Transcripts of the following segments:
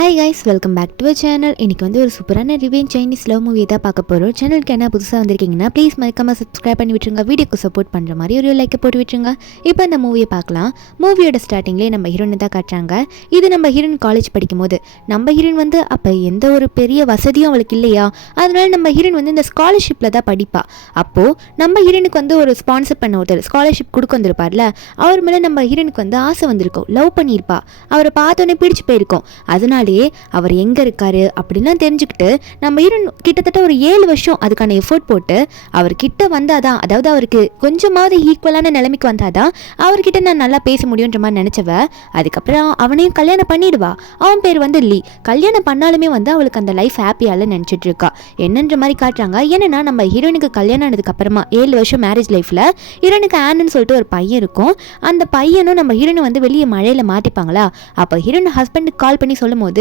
Hi guys, welcome back to channel. இன்றைக்கி வந்து ஒரு சூப்பரான ரிவெஞ்ச் சைனீஸ் லவ் மூவி தான் பார்க்க போகிறோம். சேனலுக்கு என்ன புதுசாக வந்திருக்கீங்கன்னா ப்ளீஸ் மறக்காமல் சப்ஸ்கிரைப் பண்ணி விட்டுருங்க. வீடியோக்கு சப்போர்ட் பண்ணுற மாதிரி ஒரு லைக்கை போட்டு விட்டுருங்க. இப்போ இந்த மூவியை பார்க்கலாம். மூவியோட ஸ்டார்டிங்லேயே நம்ம ஹீரோனை தான் காட்டுறாங்க. இது நம்ம ஹீரோன் காலேஜ் படிக்கும் போது நம்ம ஹீரோன் வந்து அப்போ எந்த ஒரு பெரிய வசதியும் அவளுக்கு இல்லையா, அதனால நம்ம ஹீரோன் வந்து இந்த ஸ்காலர்ஷிப்பில் தான் படிப்பா. அப்போது நம்ம ஹீரோனுக்கு வந்து ஒரு ஸ்பான்சர் பண்ண ஒருத்தர் ஸ்காலர்ஷிப் கொடுக்க வந்திருப்பார்ல, அவர் மேலே நம்ம ஹீரோனுக்கு வந்து ஆசை வந்திருக்கும், லவ் பண்ணியிருப்பா. அவரை பார்த்தோன்னே பிடிச்சி போயிருக்கோம். அதனாலே அவர் எங்கே இருக்காரு அப்படிலாம் தெரிஞ்சுக்கிட்டு நம்ம ஹீரோன் கிட்டத்தட்ட ஒரு 7 வருஷம் அதுக்கான எஃபோர்ட் போட்டு அவர்கிட்ட வந்தாதான், அதாவது அவருக்கு கொஞ்சமாவது ஈக்குவலான நிலைமைக்கு வந்தாதான் அவர்கிட்ட நான் நல்லா பேச முடியுன்ற மாதிரி நினச்சவ. அதுக்கப்புறம் அவனையும் கல்யாணம் பண்ணிடுவா. அவன் பேர் வந்து லீ. கல்யாணம் பண்ணாலுமே வந்து அவளுக்கு அந்த லைஃப் ஹாப்பியால நினச்சிட்டு இருக்கா என்னன்ற மாதிரி காட்டுறாங்க. ஏன்னா நம்ம ஹீரோனுக்கு கல்யாணம் ஆனதுக்கு அப்புறமா 7 வருஷம் மேரேஜ் லைஃப்ல ஹீரோனுக்கு ஆனன்னு சொல்லிட்டு ஒரு பையன் இருக்கும். அந்த பையனும் நம்ம ஹீரோனை வந்து வெளியே மழையில மாட்டிப்பாங்களா. அப்போ ஹீரோன் ஹஸ்பண்டுக்கு கால் பண்ணி சொல்லும் போது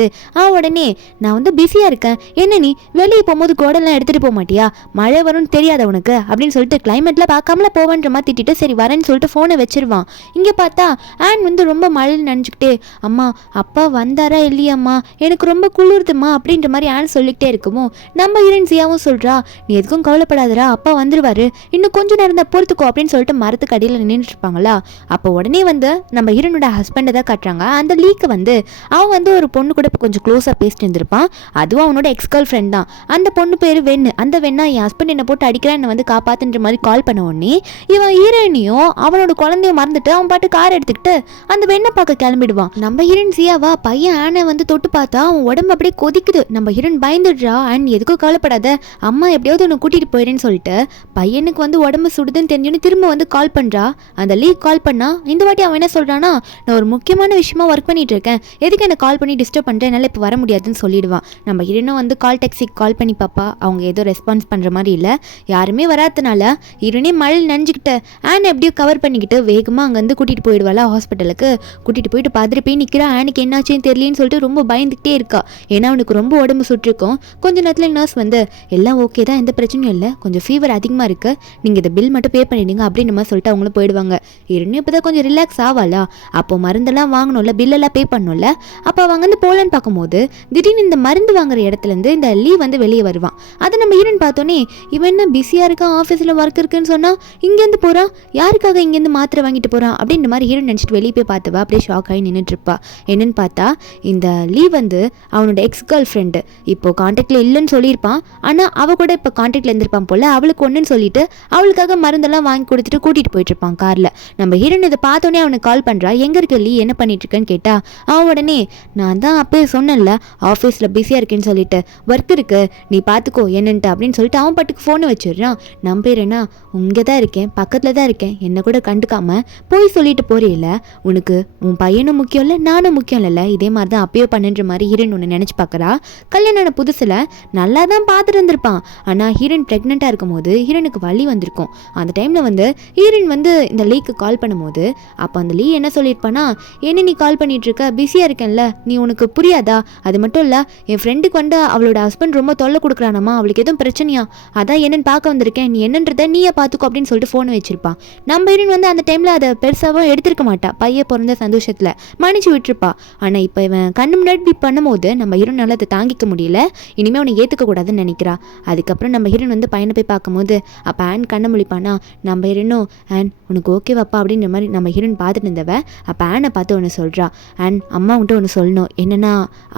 உடனே நான் வந்து பிஸியா இருக்கேன், என்ன நீ வெளியே போகும்போது கோடெல்லாம் எடுத்துட்டு போக மாட்டியா, மழை வரும்னு தெரியாத உனக்கு அப்படின்னு சொல்லிட்டு கிளைமேட்ல பார்க்காமல போவன்ற மாதிரி திட்டிட்டு சரி வரேன்னு சொல்லிட்டு போனை வச்சிருவான். இங்க பார்த்தா ஆன் வந்து ரொம்ப மழையில் நினைச்சுக்கிட்டே, அம்மா அப்பா வந்தாரா இல்லையாம்மா, எனக்கு ரொம்ப குளிர்துமா அப்படின்ற மாதிரி ஆன் சொல்லிக்கிட்டே இருக்குமோ நம்ம ஹீரோயின் சியாவும் சொல்றா, நீ எதுக்கும் கவலைப்படாதரா, அப்பா வந்துருவாரு, இன்னும் கொஞ்சம் நேரம் தான் பொறுத்துக்கோ அப்படின்னு சொல்லிட்டு மரத்துக்கு அடியில் நின்றுட்டு இருப்பாங்களா. அப்போ உடனே வந்து நம்ம ஹீரோனோட ஹஸ்பண்டை தான் காட்டுறாங்க. அந்த லீக்கு வந்து அவன் வந்து ஒரு பொண்ணு கூட கொஞ்சம் க்ளோஸாக பேசிட்டு இருந்திருப்பான். அதுவும் அவனோட எக்ஸ் கேர்ள் ஃப்ரெண்ட் தான். அந்த பொண்ணு பேர் வெண்ணு. அந்த வெண்ணா என் ஹஸ்பண்ட் என்னை போட்டு அடிக்கிறேன், என்னை வந்து காப்பாத்துன்ற மாதிரி கால் பண்ண உடனே இவன் ஹீரோயினையும் அவனோட குழந்தையும் மறந்துட்டு அவன் பாட்டு கார் எடுத்துக்கிட்டு அந்த வெண்ணை பார்க்க கிளம்பிடுவான். நம்ம ஹீரோயின் சியாவா பையன் ஆனை வந்து தொட்டு பார்த்தா அவன் உடம்பு அப்படியே கொதிக்குது. நம்ம ஹீரோயின் பயந்துடுறா. அண்ட் எதுக்கும் கவலைப்படாத, அம்மா எப்படியாவது உன்னை கூட்டிட்டு போயிடுன்னு சொல்லிட்டு பையனுக்கு வந்து உடம்பு சுடுதுன்னு தெரிஞ்சுன்னு திரும்ப வந்து கால் பண்றா. அந்த லீக் கால் பண்ணா இந்த வாட்டி அவன் என்ன சொல்றானா, நான் ஒரு முக்கியமான விஷயமா ஒர்க் பண்ணிட்டு இருக்கேன், எதுக்கு என்ன கால் பண்ணி டிஸ்டர்ப் பண்ணுறேன், என்னால் இப்போ வர முடியாதுன்னு சொல்லிடுவான். நம்ம ஹீரோனும் வந்து கால் டாக்ஸிக்கு கால் பண்ணி பாப்பா. அவங்க ஏதோ ரெஸ்பான்ஸ் பண்ணுற மாதிரி இல்லை. யாருமே வராதனால ஹீரோனே மழையில் நினைஞ்சிக்கிட்டு ஆன் எப்படியோ கவர் பண்ணிக்கிட்டு வேகமாக அங்கேருந்து கூட்டிகிட்டு போயிடுவாளா ஹாஸ்பிட்டலுக்கு. கூட்டிகிட்டு போயிட்டு பதறி போய் நிற்கிறா. ஆனுக்கு என்னாச்சுன்னு தெரியலன்னு சொல்லிட்டு ரொம்ப பயந்துக்கிட்டே இருக்கா. ஏன்னா அவனுக்கு ரொம்ப உடம்பு சுற்றிருக்கும். கொஞ்ச நேரத்தில் நர்ஸ் வந்து எல்லாம் ஓகே தான், எந்த பிரச்சனையும் இல்லை, கொஞ்சம் ஃபீவர் அதிகமாக இருக்குது, நீங்கள் இந்த பில் மட்டும் பே பண்ணிடுங்க அப்படின்னு மாதிரி சொல்லிட்டு அவங்களும் போயிடுவாங்க. ஹீரோனும் இப்போ தான் கொஞ்சம் ரிலாக்ஸ் ஆவாளா. அப்போ மருந்தெல்லாம் வாங்கணும்ல, பில்லெல்லாம் பே பண்ணணும்ல. அப்போ அவங்க வந்து போலன்னு பார்க்கும்போது திடீர்னு இந்த மருந்து வாங்குற இடத்துலேருந்து இந்த லீ வந்து வெளியே வருவான். அதை நம்ம ஹீரோன் பார்த்தோன்னே இவன் என்ன பிஸியாக இருக்கான், ஆஃபீஸில் ஒர்க் இருக்குன்னு சொன்னால் இங்கேருந்து போகிறான், யாருக்காக இங்கேருந்து மாத்திரை வாங்கிட்டு போகிறான் அப்படின்ற மாதிரி ஹீரோன் நினச்சிட்டு வெளியே போய் பார்த்துவா. அப்படியே ஷாக் ஆகி நின்றுட்டு இருப்பா. என்னன்னு பார்த்தா இந்த லீ வந்து அவனோட எக்ஸ் கேர்ள் ஃப்ரெண்டு. இப்போ கான்டாக்டில் இல்லைன்னு சொல்லியிருப்பான், ஆனால் அவள் கூட இப்போ கான்டாக்டில் இருந்திருப்பான் போல். அவளுக்கு ஒன்றுன்னு சொல்லிட்டு அவளுக்காக மருந்தெல்லாம் வாங்கி கொடுத்துட்டு கூட்டிகிட்டு போயிட்டு இருப்பான் காரில். நம்ம ஹீரோன் இதை பார்த்தோன்னே அவனுக்கு கால் பண்ணுறா. எங்கே இருக்க லீ, என்ன பண்ணிட்டு இருக்கேன்னு கேட்டா அவன் உடனே நான் தான் அப்பயே சொன்னேன்ல ஆஃபீஸில் பிஸியாக இருக்கேன்னு சொல்லிட்டு, ஒர்க் இருக்கு நீ பார்த்துக்கோ என்னன்ட்டு அப்படின்னு சொல்லிட்டு அவன் பாட்டுக்கு ஃபோனை வச்சிடுறான். நம்ம பேர் என்ன, இங்கே தான் இருக்கேன், பக்கத்தில் தான் இருக்கேன், என்னை கூட கண்டுக்காம போய் சொல்லிட்டு போறியில்ல, உனக்கு உன் பையனும் முக்கியம் இல்லை நானும் முக்கியம் இல்லைல்ல, இதே மாதிரி தான் அப்பயோ பண்ணுன்ற மாதிரி ஹீரோயின் ஒன்று நினச்சி பார்க்குறா. கல்யாணம் புதுசில் நல்லா தான் பார்த்துட்டு இருந்திருப்பான். ஆனால் ஹீரோயின் ப்ரெக்னெண்ட்டாக இருக்கும் போது ஹீரோனுக்கு வலி வந்திருக்கும். அந்த டைமில் வந்து ஹீரோயின் வந்து இந்த லீக்கு கால் பண்ணும்போது அப்போ அந்த லீ என்ன சொல்லியிருப்பானா, என்ன நீ கால் பண்ணிட்டு இருக்க, பிஸியாக இருக்கேன்ல, நீ உனக்கு புரியாதா, அது மட்டும் இல்லை என் ஃப்ரெண்டுக்கு வந்து அவளோட ஹஸ்பண்ட் ரொம்ப தொல்லை கொடுக்குறானம்மா, அவளுக்கு எதுவும் பிரச்சனையா, அதான் என்னன்னு பார்க்க வந்திருக்கேன், நீ என்னன்றதை நீயே பார்த்துக்கோ அப்படின்னு சொல்லிட்டு ஃபோனை வச்சிருப்பான். நம்ம ஹீரோயின் வந்து அந்த டைமில் அதை பெருசாகவும் எடுத்திருக்க மாட்டா. பையன் பிறந்த சந்தோஷத்தில் மன்னிச்சு விட்டுருப்பா. ஆனால் இப்போ இவன் கண்ணு முன்னாடி இப்படி பண்ணும்போது நம்ம ஹீரோனால அதை தாங்கிக்க முடியல. இனிமேல் அவனை ஏற்றுக்க கூடாதுன்னு நினைக்கிறா. அதுக்கப்புறம் நம்ம ஹீரோயின் வந்து பையனை போய் பார்க்கும்போது அப்போ ஆன் கண்ணை முழிப்பானா. நம்ம ஹீரோனும் ஆன் உனக்கு ஓகேவாப்பா அப்படின்ற மாதிரி நம்ம ஹீரோயின் பார்த்துட்டு இருந்தவ அப்போ ஆனை பார்த்து ஒன்று சொல்கிறா. ஆன் அம்மா உன்ட்டு ஒன்று சொல்லணும், என்னென்னா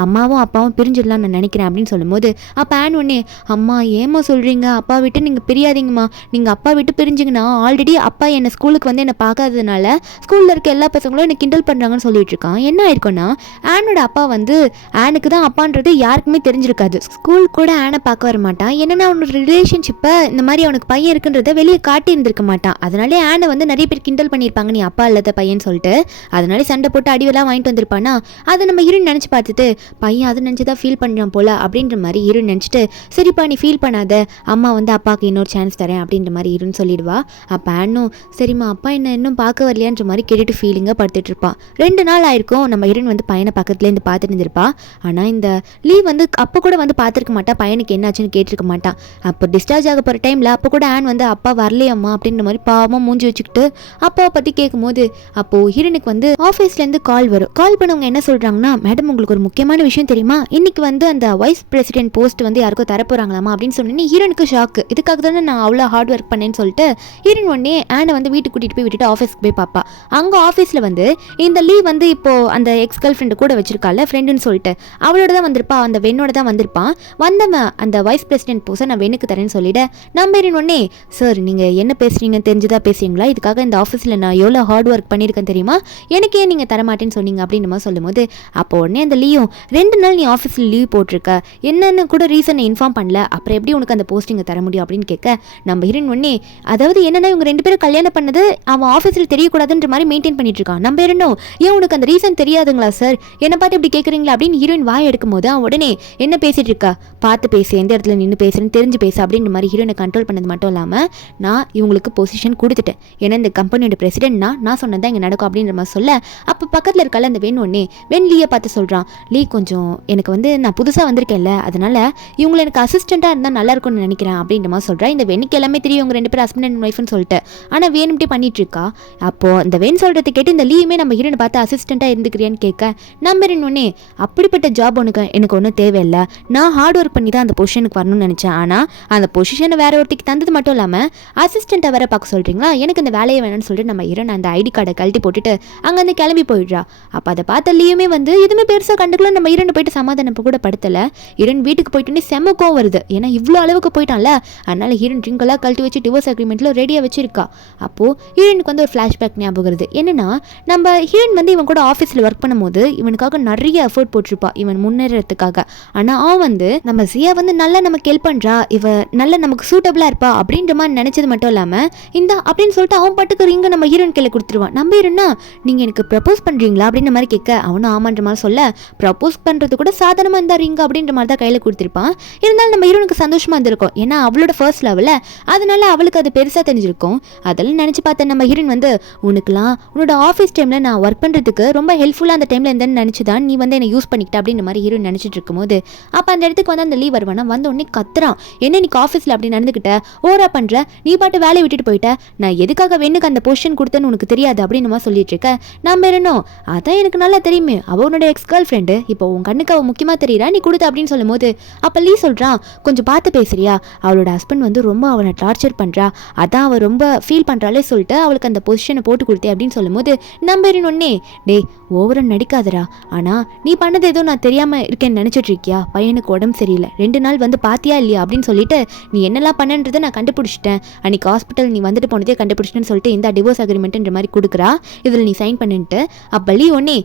அம்மாவும் அப்பாவும் பிரிஞ்சிடலாம் நான் நினைக்கிறேன் அப்படின்னு சொல்லும்போது அப்போ ஆன் ஒன்னே, அம்மா ஏமா சொல்கிறீங்க, அப்பா விட்டு நீங்கள் பிரியாதீங்கம்மா, நீங்கள் அப்பா விட்டு பிரிஞ்சிங்கன்னா ஆல்ரெடி அப்பா என்னை ஸ்கூலுக்கு வந்து என்னை பார்க்காததுனால ஸ்கூலில் இருக்க எல்லா பசங்களும் என்னை கிண்டல் பண்ணுறாங்கன்னு சொல்லிட்டு இருக்கான். என்ன ஆயிருக்குன்னா ஆனோட அப்பா வந்து ஆனுக்கு தான் அப்பான்றது யாருக்குமே தெரிஞ்சிருக்காது. ஸ்கூல் கூட ஆனை பார்க்க வர மாட்டான். என்னென்னா அவனோட ரிலேஷன்ஷிப்பை இந்த மாதிரி அவனுக்கு பையன் இருக்குன்றத வெளியே காட்டி இருந்திருக்க மாட்டான். அதனாலே ஆனை வந்து நிறைய பேர் கிண்டல் பண்ணியிருப்பாங்க, நீ அப்பா இல்லாத பையன் சொல்லிட்டு. அதனாலே சண்டை போட்டு அடிவெல்லாம் வாங்கிட்டு வந்திருப்பானா. அதை நம்ம ஹீரோயின் நினச்சி பார்த்துட்டு பையன் அதை நினச்சி தான் ஃபீல் பண்ணுறான் போல அப்படின்ற மாதிரி ஹீரோயின் நினச்சிட்டு சரிப்பா நீ ஃபீல் பண்ணாத, அம்மா வந்து அப்பாவுக்கு இன்னொரு சான்ஸ் தரேன் அப்படின்ற மாதிரி ஹீரோன்னு சொல்லிடுவா. அப்போ ஆனும் சரிம்மா அப்பா என்ன இன்னும் பார்க்க வரலையான்ற மாதிரி கேட்டுட்டு ஃபீலிங்காக படுத்துட்டு இருப்பான். 2 நாள் ஆயிருக்கும் நம்ம ஹீரோயின் வந்து பையனை பக்கத்துலேருந்து பார்த்துட்டு இருந்திருப்பா. ஆனால் இந்த லீவ் வந்து அப்போ கூட வந்து பார்த்துருக்க மாட்டா, பையனுக்கு என்னாச்சுன்னு கேட்டிருக்க மாட்டான். அப்போ டிஸ்சார்ஜ் ஆக போகிற டைமில் அப்போ கூட ஆன் வந்து அப்பா வரலையம்மா அப்படின்ற மாதிரி பாவமாக மூஞ்சி வச்சுக்கிட்டு அப்பாவை பற்றி கேட்கும்போது அப்போது ஹீரோனுக்கு வந்து ஆஃபீஸ்லேருந்து கால் வரும். கால் பண்ணவங்க என்ன சொல்கிறாங்கன்னா, மேடம் உங்களுக்கு ஒரு முக்கியமான விஷயம் தெரியுமா, இன்னைக்கு வந்து அந்த வைஸ் பிரசிடென்ட் போஸ்ட் வந்து யாருக்கோ தரப்போறாங்களாமா அப்படின்னு சொன்னேன். ஹீரோனுக்கு ஷாக்கு. இதுக்காக தானே நான் அவ்வளோ ஹார்ட் ஒர்க் பண்ணேன்னு சொல்லிட்டு ஹீரோன் உடனே ஆனை வந்து வீட்டுக்கு கூட்டிட்டு போய் விட்டுட்டு ஆஃபீஸ்க்கு போய் பார்ப்பா. அங்கே ஆஃபீஸில் வந்து இந்த லீ வந்து இப்போ அந்த எக்ஸ் கேர்ள் ஃப்ரெண்டு கூட வச்சிருக்காள் ஃப்ரெண்டுன்னு சொல்லிட்டு அவளோட தான் வந்திருப்பா, அந்த வெண்ணோட தான் வந்திருப்பான். வந்தவன் அந்த வைஸ் பிரசிடென்ட் போஸ்ட்டை நான் வெண்ணுக்கு தரேன்னு சொல்லிட நம்ம ஹீரோன் உடனே சார் நீங்கள் என்ன பேசுறீங்கன்னு தெரிஞ்சுதான் பேசுறீங்களா, இதுக்காக இந்த ஆஃபீஸில் நான் எவ்வளோ ஹார்ட் ஒர்க் பண்ணியிருக்கேன் தெரியுமா, எனக்கு ஏன் நீங்கள் தரமாட்டேன்னு சொன்னீங்க அப்படின்னு நம்ம சொல்லும்போது அப்போ உடனே அந்த லீயும் 2 நாள் நீ ஆஃபீஸில் லீவ் போட்டிருக்க, என்னன்னு கூட ரீசனை இன்ஃபார்ம் பண்ணல, அப்புறம் எப்படி உனக்கு அந்த போஸ்டிங்கை தர முடியும் அப்படின்னு கேட்க நம்ம ஹீரோயின் உடனே அதாவது என்னன்னா இவங்க 2 பேரும் கல்யாணம் பண்ணது அவன் ஆஃபீஸில் தெரியக்கூடாதுன்ற மாதிரி மெயின்டைன் பண்ணிட்டு இருக்கான். நம்ம ஹீரோனும் ஏன் உனக்கு அந்த ரீசன் தெரியாதுங்களா சார், என்னை பார்த்து இப்படி கேட்குறீங்களா அப்படின்னு ஹீரோயின் வாய் எடுக்கும் போது அவன் உடனே என்ன பேசிட்டு இருக்கா, பார்த்து பேசு, எந்த இடத்துல நின்று பேசுறேன்னு தெரிஞ்சு பேசு அப்படின்ற மாதிரி ஹீரோனை கண்ட்ரோல் பண்ணது மட்டும் இல்லாமல் நான் இவங்களுக்கு பொசிஷன் கொடுத்துட்டேன், ஏன்னா இந்த கம்பெனியோட பிரசிடென்ட்னா நான் சொன்னதான் இங்கே நடக்கும் அப்படின்ற மாதிரி சொல்ல அப்போ பக்கத்தில் இருக்கால அந்த வெண் ஒன்னே வெண் லீயை பார்த்து சொல்கிறான், லீ கொஞ்சம் எனக்கு வந்து நான் புதுசாக வந்திருக்கேன்ல அதனால இவங்களை எனக்கு அசிஸ்டண்ட்டாக இருந்தால் நல்லா இருக்கும்னு நினைக்கிறேன் அப்படின்ற மாதிரி சொல்கிறேன். இந்த வெண்ணுக்கு எல்லாமே தெரியும் இவங்க 2 பேரும் ஹஸ்பண்ட் அண்ட் ஒய்ஃப்னு சொல்லிட்டு, ஆனால் வேணும்ட்டே பண்ணிட்டு இருக்கா. அப்போது அந்த வெண் சொல்கிறது கேட்டு இந்த லீயுமே நம்ம ஹீரோனை பார்த்து அசிஸ்டண்ட்டாக இருந்துக்கிறியான்னு கேட்க நம்ம ஒன்னே அப்படிப்பட்ட ஜாப் உனக்கு எனக்கு ஒன்றும் தேவையில்லை, நான் ஹார்ட் ஒர்க் பண்ணி தான் அந்த பொசிஷனுக்கு வரணும்னு நினச்சேன், ஆனால் அந்த பொசிஷனை வேற ஒருத்திக்கு தந்தது மட்டும் இல்லாமல் அசிஸ்டண்ட்டாக வேற பார்க்க சொல்கிறீங்களா, எனக்கு இந்த வேலையை வேணும்னு சொல்லிட்டு நம்ம ஹீரோன் அந்த ஐடி கார்டை கழட்டி போட்டுட்டு அங்கேருந்து கிளம்பி போயிடுறா. அப்போ அதை பார்த்த லீயுமே வந்து இதுவுமே பெருசாக கண்டுக்கலாம் நம்ம ஹீரோன் போயிட்டு சமாதானம் கூட படுத்தலை. ஹீரோன் வீட்டுக்கு போயிட்டுன்னு செம்ம கோவம் வருது, ஏன்னா இவ்வளோ அளவுக்கு போயிட்டான்ல, அதனால ஹீரோன் ட்ரிங்கெல்லாம் கழட்டி வச்சு டிவோர்ஸ் அக்ரிமெண்ட்டில் ரெடியாக வச்சிருக்கா. அப்போது ஹீரோனுக்கு வந்து ஒரு ஃப்ளாஷ்பேக் ஞாபகம் வருது, என்னன்னா நம்ம ஹீரோன் வந்து இவன் கூட ஆஃபீஸில் ஒர்க் பண்ணும்போது இவனுக்காக நிறைய எஃபர்ட் போட்டிருப்பா இவன் முன்னேறதுக்காக, ஆனால் அவன் வந்து நம்ம சியா வந்து நல்லா நமக்கு ஹெல்ப் பண்ணுறா, இவ நல்லா நமக்கு சூட்டபிளாக இருப்பா அப்படின்ற மாதிரி நினச்சது மட்டும் இல்லாமல் இந்த அப்படின்னு சொல்லிட்டு அவன் பாட்டுக்கு ரிங்க நம்ம ஹீரோன் கையில் கொடுத்துருவான். நம்ம ஹீரோன்னா நீங்கள் எனக்கு ப்ரப்போஸ் பண்ணுறீங்களா அப்படின்ற மாதிரி கேட்க அவனும் ஆமான்ற மாதிரி சொல்ல ப்ரப்போஸ் பண்ணுறது கூட சாதாரணமாக இருந்தா ரிங்க அப்படின்ற மாதிரி தான் கையில் கொடுத்துருப்பான். இருந்தாலும் நம்ம ஹீரோனுக்கு சந்தோஷமாக இருந்திருக்கும், ஏன்னா அவளோட ஃபர்ஸ்ட் லெவலில் அதனால அவளுக்கு அது பெருசாக தெரிஞ்சிருக்கும். அதெல்லாம் நினச்சி பார்த்தேன் நம்ம ஹீரோன் வந்து உனக்குலாம் உன்னோட ஆஃபீஸ் டைமில் நான் ஒர்க் பண்ணுறதுக்கு ரொம்ப ஹெல்ப்ஃபுல்லாக அந்த டைமில் இருந்தேன்னு நினச்சி தான் நீ வந்து என்னை யூஸ் பண்ணிக்கிட்ட அப்படின்ற மாதிரி ஹீரோன் நினச்சிட்டு இருக்கும்போது அப்போ அந்த இடத்துக்கு வந்து அந்த லீவ் வருவானா வந்த உடனே கத்துறான், என்ன நீ ஆஃபீஸில் அப்படி நடந்துக்கிட்ட, ஓரா பண்ணுற, நீ பாட்டு வேலையை விட்டுட்டு போயிட்ட, நான் எதுக்காக வெண்ணுக்கு அந்த பொசிஷன் கொடுத்தேன்னு உனக்கு தெரியாது அப்படின்னு மாதிரி சொல்லிட்டு இருக்க. நம்ம இருந்தோம் அதான் எனக்கு நல்லா தெரியுமே, அவனோட எக்ஸ் கேர்ள் ஃப்ரெண்டு, இப்போ உன் கண்ணுக்கு அவள் முக்கியமாக தெரியுறா நீ கொடுத்த அப்படின்னு சொல்லும் போது அப்போ லீ சொல்கிறான், கொஞ்சம் பார்த்து பேசுறியா, அவளோட ஹஸ்பண்ட் வந்து ரொம்ப அவனை டார்ச்சர் பண்ணுறா, அதான் அவள் ரொம்ப ஃபீல் பண்ணுறாலே சொல்லிட்டு அவளுக்கு அந்த பொசிஷனை போட்டு கொடுத்தே அப்படின்னு சொல்லும் போது நம்ம ஒன்னே டேய் ஓவரா நடிக்காதரா, ஆனால் நீ பண்ணது எதுவும் நான் தெரியாமல் இருக்கேன்னு நினச்சிட்டு இருக்கியா, பையனுக்கு உடம்பு சரியில்லை 2 நாள் வந்து பாத்தியா இல்லையா அப்படின்னு சொல்லிட்டு நீ என்னெல்லாம் பண்ணன்றதை நான் கண்டுபிடிச்சிட்டேன், அன்றைக்கி ஹாஸ்பிட்டல் நீ வந்துட்டு போனதே கண்டுபிடிச்சிட்டேன்னு சொல்லிட்டு இந்த டிவோர்ஸ் அக்ரிமெண்ட்ன்ற மாதிரி கொடுக்குறா, இதில் நீ சைன் பண்ணிட்டு அப்போ லீ ஒன்னே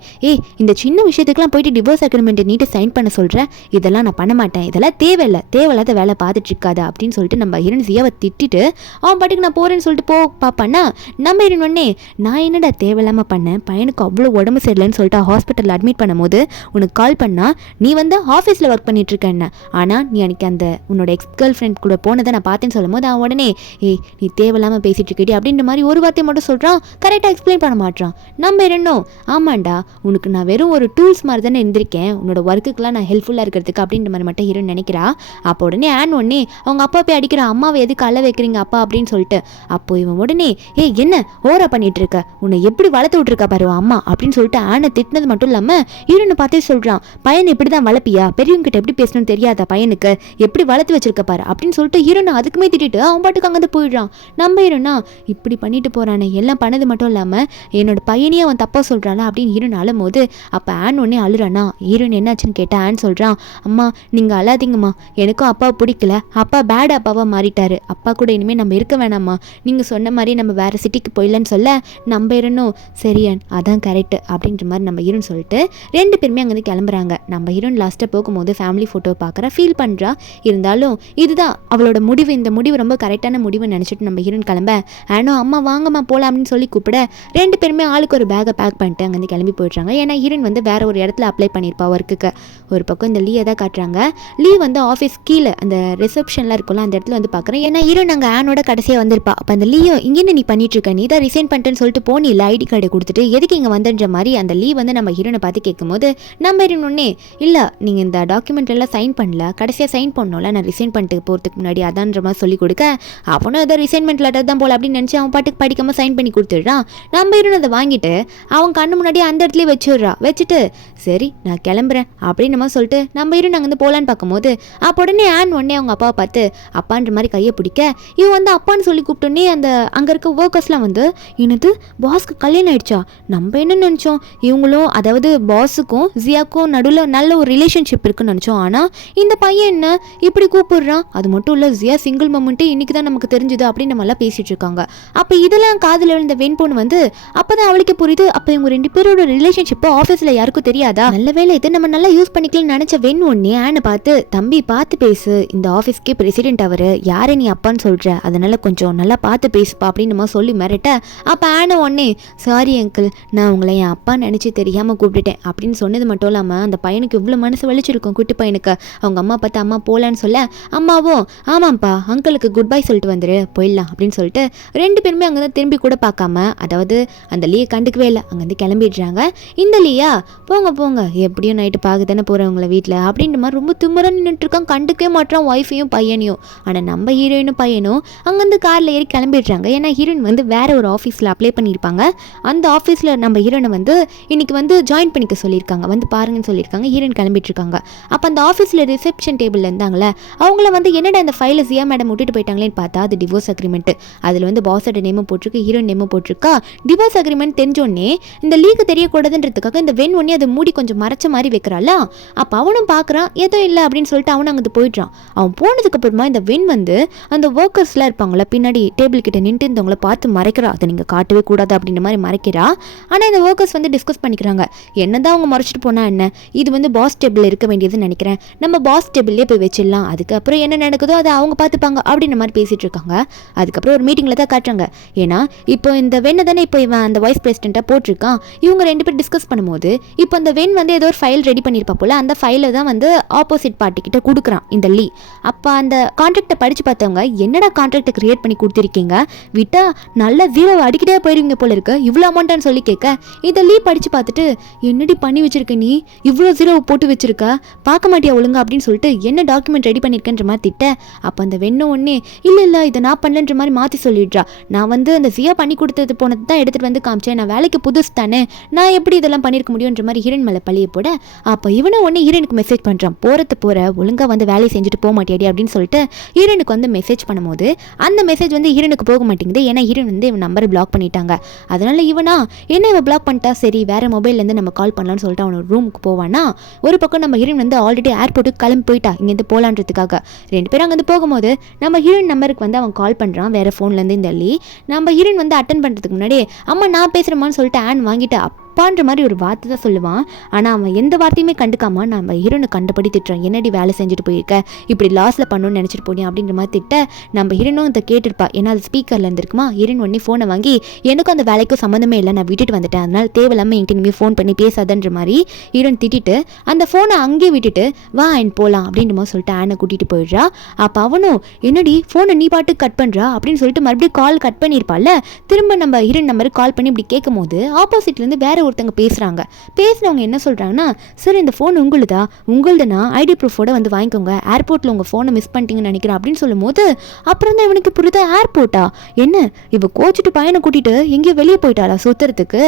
இந்த சின்ன விஷயத்துக்குலாம் போயிட்டு டிவோர்ஸ் அக்ரிமெண்ட் நீட்டு சைன் பண்ண சொல்கிறேன், இதெல்லாம் நான் பண்ண மாட்டேன், இதெல்லாம் தேவையில்லாத வேலை பார்த்துட்டு இருக்காது அப்படின்னு சொல்லிட்டு நம்ம ஹீரோன் சியாவை திட்டிட்டு அவன் பாட்டுக்கு நான் போகிறேன்னு சொல்லிட்டு பார்ப்பானா நம்ம ஹீரோன் ஒன்னே நான் என்னடா தேவையில்லாமல் பண்ணேன், பையனுக்கு அவ்வளோ உடம்பு சரியில்லைன்னு சொல்லிட்டு ஹாஸ்பிட்டலில் அட்மிட் பண்ணும்போது உனக்கு கால் பண்ணா நீ வந்து ஆஃபீஸில் ஒர்க் பண்ணிட்டு இருக்கேன்னு, ஆனால் நீ அன்றைக்கி அந்த உன்னோட எக்ஸ் கேர்ள் ஃப்ரெண்ட் கூட போனதை நான் பார்த்தேன்னு சொல்லும் போது அவன் உடனே நீ தேவையில்லாமல் பேசிட்டு இருக்கடி அப்படின்ற மாதிரி ஒரு வார்த்தையை மட்டும் சொல்கிறான், கரெக்டாக எக்ஸ்பிளைன் பண்ண மாட்டான். நம்ம இருந்தோம் ஆமாண்டா உனக்கு நான் வெறும் ஒரு டூல்ஸ் மாதிரி தானே இருந்திருக்கேன், உன்னோட ஒர்க்குக்கெலாம் நான் ஹெல்ப்ஃபுல்லாக இருக்கிறதுக்கு அப்படின்ற மாதிரி மட்டும் ஹீரோன்னு நினைக்கிறா. அப்போ உடனே ஆன் உடனே அவங்க அப்பா போய் அடிக்கிற, அம்மாவை எதுக்கு அழ வைக்கிறீங்க அப்பா அப்படின்னு சொல்லிட்டு, அப்போ இவன் உடனே என்ன ஓரா பண்ணிட்டு இருக்க, உன்னை எப்படி வளர்த்து விட்டுருக்கா பாரு அம்மா அப்படின்னு சொல்லிட்டு ஆனை திட்டினது மட்டும் இல்லாமல் ஹீரோனை பார்த்தே சொல்கிறான், பையன் இப்படி தான் வளர்ப்பியா, பெரியவங்க கிட்ட எப்படி பேசணும்னு தெரியாதா, பையனுக்கு எப்படி வளர்த்து வச்சிருக்க பாரு அப்படின்னு சொல்லிட்டு ஹீரோனை அதுக்குமே திட்டிட்டு அவன் பாட்டுக்கு அங்கே போயிடுறான். நம்ம ஹீரோனா இப்படி பண்ணிட்டு போறானே, எல்லாம் பண்ணது மட்டும் இல்லாமல் என்னோட பையனையே அவன் தப்பாக சொல்கிறானா அப்படின்னு ஹீரோன் அழும் போது அப்போ ஆன் ஒன்னே அழுறானா. ஹீரோன் என்னாச்சுன்னு கேட்டால் ஆன் சொல்கிறான், அம்மா நீங்கள் அழாதீங்கம்மா, எனக்கும் அப்பா பிடிக்கல, அப்பா பேட் அப்பாவாக மாறிட்டாரு, அப்பா கூட இனிமேல் நம்ம இருக்க வேணாம்மா, நீங்கள் சொன்ன மாதிரி நம்ம வேறு சிட்டிக்கு போயிடலன்னு சொல்ல நம்ம ஹீரோனும் சரியான் அதான் கரெக்டு அப்படின்ற மாதிரி நம்ம ஹீரோன் சொல்லிட்டு 2 பேருமே அங்கேருந்து கிளம்புறாங்க. நம்ம ஹீரோன் லாஸ்ட்டாக போகும்போது ஃபேமிலி ஃபோட்டோ பார்க்குறா, ஃபீல் பண்ணுறா, இருந்தாலும் இதுதான் அவளோட முடிவு, இந்த முடிவு ரொம்ப கரெக்டான முடிவுன்னு நினச்சிட்டு நம்ம ஹீரோன் கிளம்ப ஆனோ அம்மா வாங்கம்மா போகலாம் அப்படின்னு சொல்லி கூப்பிட 2 பேருமே ஆளுக்கு ஒரு பேக்கை பேக் பண்ணிட்டு அங்கேருந்து கிளம்பி போயிடுறாங்க. ஏன்னா ஹீரோன் வந்து வேற ஒரு இடத்துல அப்ளை பண்ணியிருப்பா ஒர்க்குக்கு. ஒரு பக்கம் இந்த லீயை தான் காட்டுறாங்க, லீ வந்து ஆஃபீஸ் கீழே அந்த ரிசப்ஷன்லாம் இருக்கும்ல அந்த இடத்துல வந்து பார்க்குறேன். ஏன்னா ஹீரோன் அங்கே ஆனோட கடைசியாக வந்திருப்பா. அப்போ அந்த லீயோ இங்கே நீ பண்ணிட்டு இருக்க, நீ தான் ரிசைன் பண்ணிட்டேன்னு சொல்லிட்டு போனில்ல ஐடி கார்டை கொடுத்துட்டு எதுக்கு இங்கே வந்துன்ற மாதிரி அந்த லீ வந்து நம்ம ஹீரோனை பார்த்து கேட்கும்போது நம்ம ஹீரோனே இல்லை நீங்கள் இந்த டாக்குமெண்ட் எல்லாம் சைன் பண்ணல, கடைசியாக சைன் பண்ணோம்ல நான் ரிசைன் பண்ணிட்டு போகிறதுக்கு முன்னாடி அதான்ற மாதிரி சொல்லி கொடுக்க அவனும் ஏதோ ரிசைன்மெண்ட் லெட்டர் தான் போல அப்படின்னு நினச்சி அவன் பாட்டுக்கு படிக்காமல் சைன் பண்ணி கொடுத்துடுறான். நம்ம ஹீரோன் அதை வாங்கிட்டு அவன் கண்ணு முன்னாடி அந்த இடத்துலேயே வச்சுடுறா. வச்சுட்டு சரி நான் கிளம்புறேன் அப்படின்னு நம்ம சொல்லிட்டு நம்ம ஹீரோயின் அங்கேருந்து போகலான்னு பார்க்கும்போது அப்போ உடனே ஆன் உடனே அவங்க அப்பாவை பார்த்து அப்பான்ற மாதிரி கையை பிடிக்க இவன் வந்து அப்பான்னு சொல்லி கூப்பிட்டோன்னே அந்த அங்கே இருக்க ஒர்க்கர்ஸ்லாம் வந்து என்னது பாஸ்க்கு கல்யாணம் ஆயிடுச்சா, நம்ம என்ன நினச்சோம் இவங்களும் அதாவது பாஸுக்கும் ஜியாக்கும் நடுவில் நல்ல ஒரு ரிலேஷன்ஷிப் இருக்குன்னு நினச்சோம். ஆனால் இந்த பையன் என்ன இப்படி கூப்பிடுறான், அது மட்டும் இல்லை ஜியா சிங்கிள் மொமெண்ட்டு இன்றைக்கி தான் நமக்கு தெரிஞ்சுது அப்படின்னு நம்மளாம் பேசிகிட்டு இருக்காங்க. அப்போ இதெல்லாம் காதில் விழுந்த வெண் பொண்ணு வந்து அப்போ தான் அவளுக்கு புரியுது அப்போ இவங்க 2 பேரோட ரிலேஷன்ஷிப்போ ஆஃபீஸில் யாருக்கும் தெரியாதா, நல்ல வேலை இது நம்ம நல்லா யூஸ் பண்ணிக்கலாம்னு நினச்ச வெண் ஒன்னே ஆனை பார்த்து தம்பி பார்த்து பேசு, இந்த ஆஃபீஸ்க்கே பிரசிடென்ட் அவர் யாரை நீ அப்பான்னு சொல்கிற, அதனால கொஞ்சம் நல்லா பார்த்து பேசுப்பா அப்படின்னு நம்ம சொல்லி மிரட்ட அப்போ ஆனை உடனே சாரி அங்கிள் நான் உங்களை என் அப்பா நினச்சி தெரியாமல் கூப்பிட்டுட்டேன் அப்படின்னு சொன்னது மட்டும் இல்லாமல் அந்த பையனுக்கு இவ்வளோ மனசு வலிச்சிருக்கும் குட்டி பையனுக்கு. அவங்க அம்மா பார்த்து அம்மா போகலான்னு சொல்ல அம்மாவும் ஆமாம்ப்பா அங்கிளுக்கு குட் பை சொல்லிட்டு வந்துரு போயிடலாம் அப்படின்னு சொல்லிட்டு 2 பேருமே அங்கே தான் திரும்பி கூட பார்க்காம அதாவது அந்த லீயை கண்டுக்கவே இல்லை அங்கேருந்து கிளம்பிடுறாங்க. இந்த லீயா போங்க போங்க எப்படியும் நைட்டு பார்க்க தானே போகிறவங்கள வீட்டில் அப்படின்ற மாதிரி ரொம்ப திமிரா நின்றுட்டுருக்கான், கண்டுக்கவே மாட்டான் ஒய்ஃபையும் பையனையும். ஆனால் நம்ம ஹீரோயினும் பையனும் அங்கேருந்து காரில் ஏறி கிளம்பிடுறாங்க. ஏன்னா ஹீரோயின் வந்து வேற ஒரு ஆஃபீஸில் அப்ளை பண்ணியிருப்பாங்க. அந்த ஆஃபீஸில் நம்ம ஹீரோனை வந்து இன்னைக்கு வந்து ஜாயின் பண்ணிக்க சொல்லியிருக்காங்க, வந்து பாருங்கன்னு சொல்லியிருக்காங்க. ஹீரோயின் கிளம்பிட்டு இருக்காங்க. அப்போ அந்த ஆஃபீஸில் ரிசப்ஷன் டேபிளில் இருந்தாங்களே அவங்கள வந்து என்னடா இந்த ஃபைலை ஜியா மேடம் விட்டுட்டு போயிட்டாங்களேன்னு பார்த்தா அது டிவோர்ஸ் அக்ரிமெண்ட். அதில் வந்து பாஸோட நேமும் போட்டிருக்கு, ஹீரோயின் நேமும் போட்டிருக்கா. டிவோர்ஸ் அக்ரிமெண்ட் தெரிஞ்சோடனே இந்த லீக்கு தெரியக்கூடாதுன்றதுக்காக இந்த வெண் ஒன்னே அதை மூடி கொஞ்சம் மறைச்ச மாதிரி வைக்கிறாள். அப்போ அவனும் பார்க்குறான் ஏதோ இல்லை அப்படின்னு சொல்லிட்டு அவனும் அங்கே போயிடுறான். அவன் போனதுக்கு அப்புறமா இந்த வெண் வந்து அந்த ஒர்க்கர்ஸ்லாம் இருப்பாங்களா பின்னாடி டேபிள் கிட்ட நின்று இருந்தவங்களை பார்த்து மறைக்கிறா, அதை நீங்கள் காட்டவே கூடாது அப்படின்ற மாதிரி மறைக்கிறா. ஆனால் இந்த ஒர்க்கர்ஸ் வந்து டிஸ்கஸ் பண்ணிக்கிறாங்க என்னதான் அவங்க மறைச்சிட்டு போனா என்ன, இது வந்து பாஸ் டேபிள் இருக்க வேண்டியதுன்னு நினைக்கிறேன், நம்ம பாஸ் டேபிள்லேயே போய் வச்சிடலாம், அதுக்கப்புறம் என்ன நடக்குதோ அதை அவங்க பார்த்துப்பாங்க அப்படின்ற மாதிரி பேசிட்டு இருக்காங்க. அதுக்கப்புறம் ஒரு மீட்டிங்கில் தான் காட்டுறாங்க. ஏன்னா இப்போ இந்த வெண்ணை தானே இப்போ இவன் அந்த வைஸ் பிரசிடென்ட்டாக போட்டிருக்கான். இவங்க 2 பேர் டிஸ்கஸ் பண்ணும்போது இப்போ அந்த வெண் வந்து ஏதோ ஒரு ஃபைல் ரெடி பண்ணியிருப்பா போல, அந்த ஃபைலை தான் வந்து ஆப்போசிட் பார்ட்டி கிட்ட கொடுக்குறான் இந்த லீ. அப்போ அந்த கான்ட்ராக்டை படித்து பார்த்தவங்க என்னடா கான்ட்ராக்டை கிரியேட் பண்ணி கொடுத்துருக்கீங்க, விட்டா நல்ல ஜீரோ அடிக்கிட்டே போயிருவீங்க போல இருக்கு, இவ்வளோ அமௌண்ட்டான்னு சொல்லி கேட்க இதை லீ படித்து பார்த்துட்டு என்னடி பண்ணி வச்சிருக்க நீ, இவ்வளோ ஜீரோ போட்டு வச்சிருக்க, பார்க்க மாட்டியா ஒழுங்கா அப்படின்னு சொல்லிட்டு என்ன டாக்குமெண்ட் ரெடி பண்ணியிருக்கேன்ற மாதிரி திட்ட. அப்போ அந்த வெண்ணை ஒன்னே இல்லை இதை நான் பண்ணலன்ற மாதிரி மாற்றி சொல்லிடுறா. நான் வந்து அந்த ஜியா பண்ணி கொடுத்தது போனது தான் எடுத்துகிட்டு வந்து காமிச்சேன், நான் வேலைக்கு புதுசு தானே, நான் எப்படி இதெல்லாம் பண்ணியிருக்க முடியுன்ற மாதிரி ஹீரோயின் மேலே பழிய போட அப்போ இவனை ஒன்று ஹீரோனுக்கு மெசேஜ் பண்ணுறான், போகிற ஒழுங்காக வந்து வேலையை செஞ்சுட்டு போக மாட்டியாடி அப்படின்னு சொல்லிட்டு ஹீரோனுக்கு வந்து மெசேஜ் பண்ணும்போது அந்த மெசேஜ் வந்து ஹீரோனுக்கு போக மாட்டேங்குது. ஏன்னா ஹீரோன் வந்து இவன் நம்பரை பிளாக் பண்ணிட்டாங்க. அதனால இவனா என்ன இவன் பிளாக் பண்ணிட்டா சரி வேறு மொபைல்லேருந்து நம்ம கால் பண்ணலான்னு சொல்லிட்டு அவனோட ரூமுக்கு போவானா. ஒரு பக்கம் நம்ம ஹீரோயின் வந்து ஆல்ரெடி ஏர்போர்ட்டுக்கு கிளம்பி போயிட்டா இங்கேருந்து போகலான்றதுக்காக. 2 பேரும் அங்கேருந்து போகும்போது நம்ம ஹீரோயின் நம்பருக்கு வந்து அவன் கால் பண்ணுறான் வேறு ஃபோன்லேருந்து. இந்த லீ நம்ம ஹீரோயின் வந்து அட்டன் பண்ணுறதுக்கு முன்னாடி அம்மா நான் பேசுகிறேம்மான்னு சொல்லிட்டு ஆன் வாங்கிட்டு அப்பான்ற மாதிரி ஒரு வார்த்தை தான் சொல்லுவான். ஆனால் அவன் எந்த வார்த்தையுமே கண்டுக்காம நம்ம ஹீரோனை கண்டுபடி திட்டுறான், என்னடி வேலை செஞ்சுட்டு போயிருக்க, இப்படி லாஸில் பண்ணணும்னு நினச்சிட்டு போனியா அப்படின்ற மாதிரி திட்ட நம்ம ஹீரோனும் அதை கேட்டிருப்பா. ஏன்னா அது ஸ்பீக்கரில் இருந்திருக்குமா. ஹீரோன் உடனே ஃபோனை வாங்கி எனக்கும் அந்த வேலைக்கும் சம்மந்தமே இல்லை, நான் விட்டுட்டு வந்துட்டேன், அதனால் தேவையில்லாமல் என்கிட்ட இனிமேல் ஃபோன் பண்ணி பேசாதன்ற மாதிரி ஹீரோன் திட்டிட்டு அந்த ஃபோனை அங்கேயே விட்டுட்டு வா அண்ட் போகலாம் அப்படின்ற மாதிரி சொல்லிட்டு ஆனை கூட்டிகிட்டு போயிடுறா. அப்போ அவனும் என்னடி ஃபோனை நீ பாட்டு கட் பண்ணுறா அப்படின்னு சொல்லிட்டு மறுபடியும் கால் கட் பண்ணியிருப்பாள். திரும்ப நம்ம ஹீரோன் நம்பருக்கு கால் பண்ணி இப்படி கேட்கும் போது ஆப்போசிட்லேருந்து வேற ஒருத்தங்க பேசுனவங்க என்ன சொல்றாங்கன்னா சார் இந்த ஃபோன் உங்களுதுனா ஐடி ப்ரூஃபோட வந்து வாங்கிக்கோங்க, ஏர்போர்ட்டில் உங்கள் ஃபோனை மிஸ் பண்ணிட்டீங்கன்னு நினைக்கிறேன் அப்படின்னு சொல்லும் போது அப்புறம் தான் இவனுக்கு புரியுதா ஏர்போர்ட்டா என்ன இவ கோச்சிட்டு பையனை கூட்டிட்டு எங்கேயோ வெளியே போயிட்டாளா சுத்துறதுக்கு,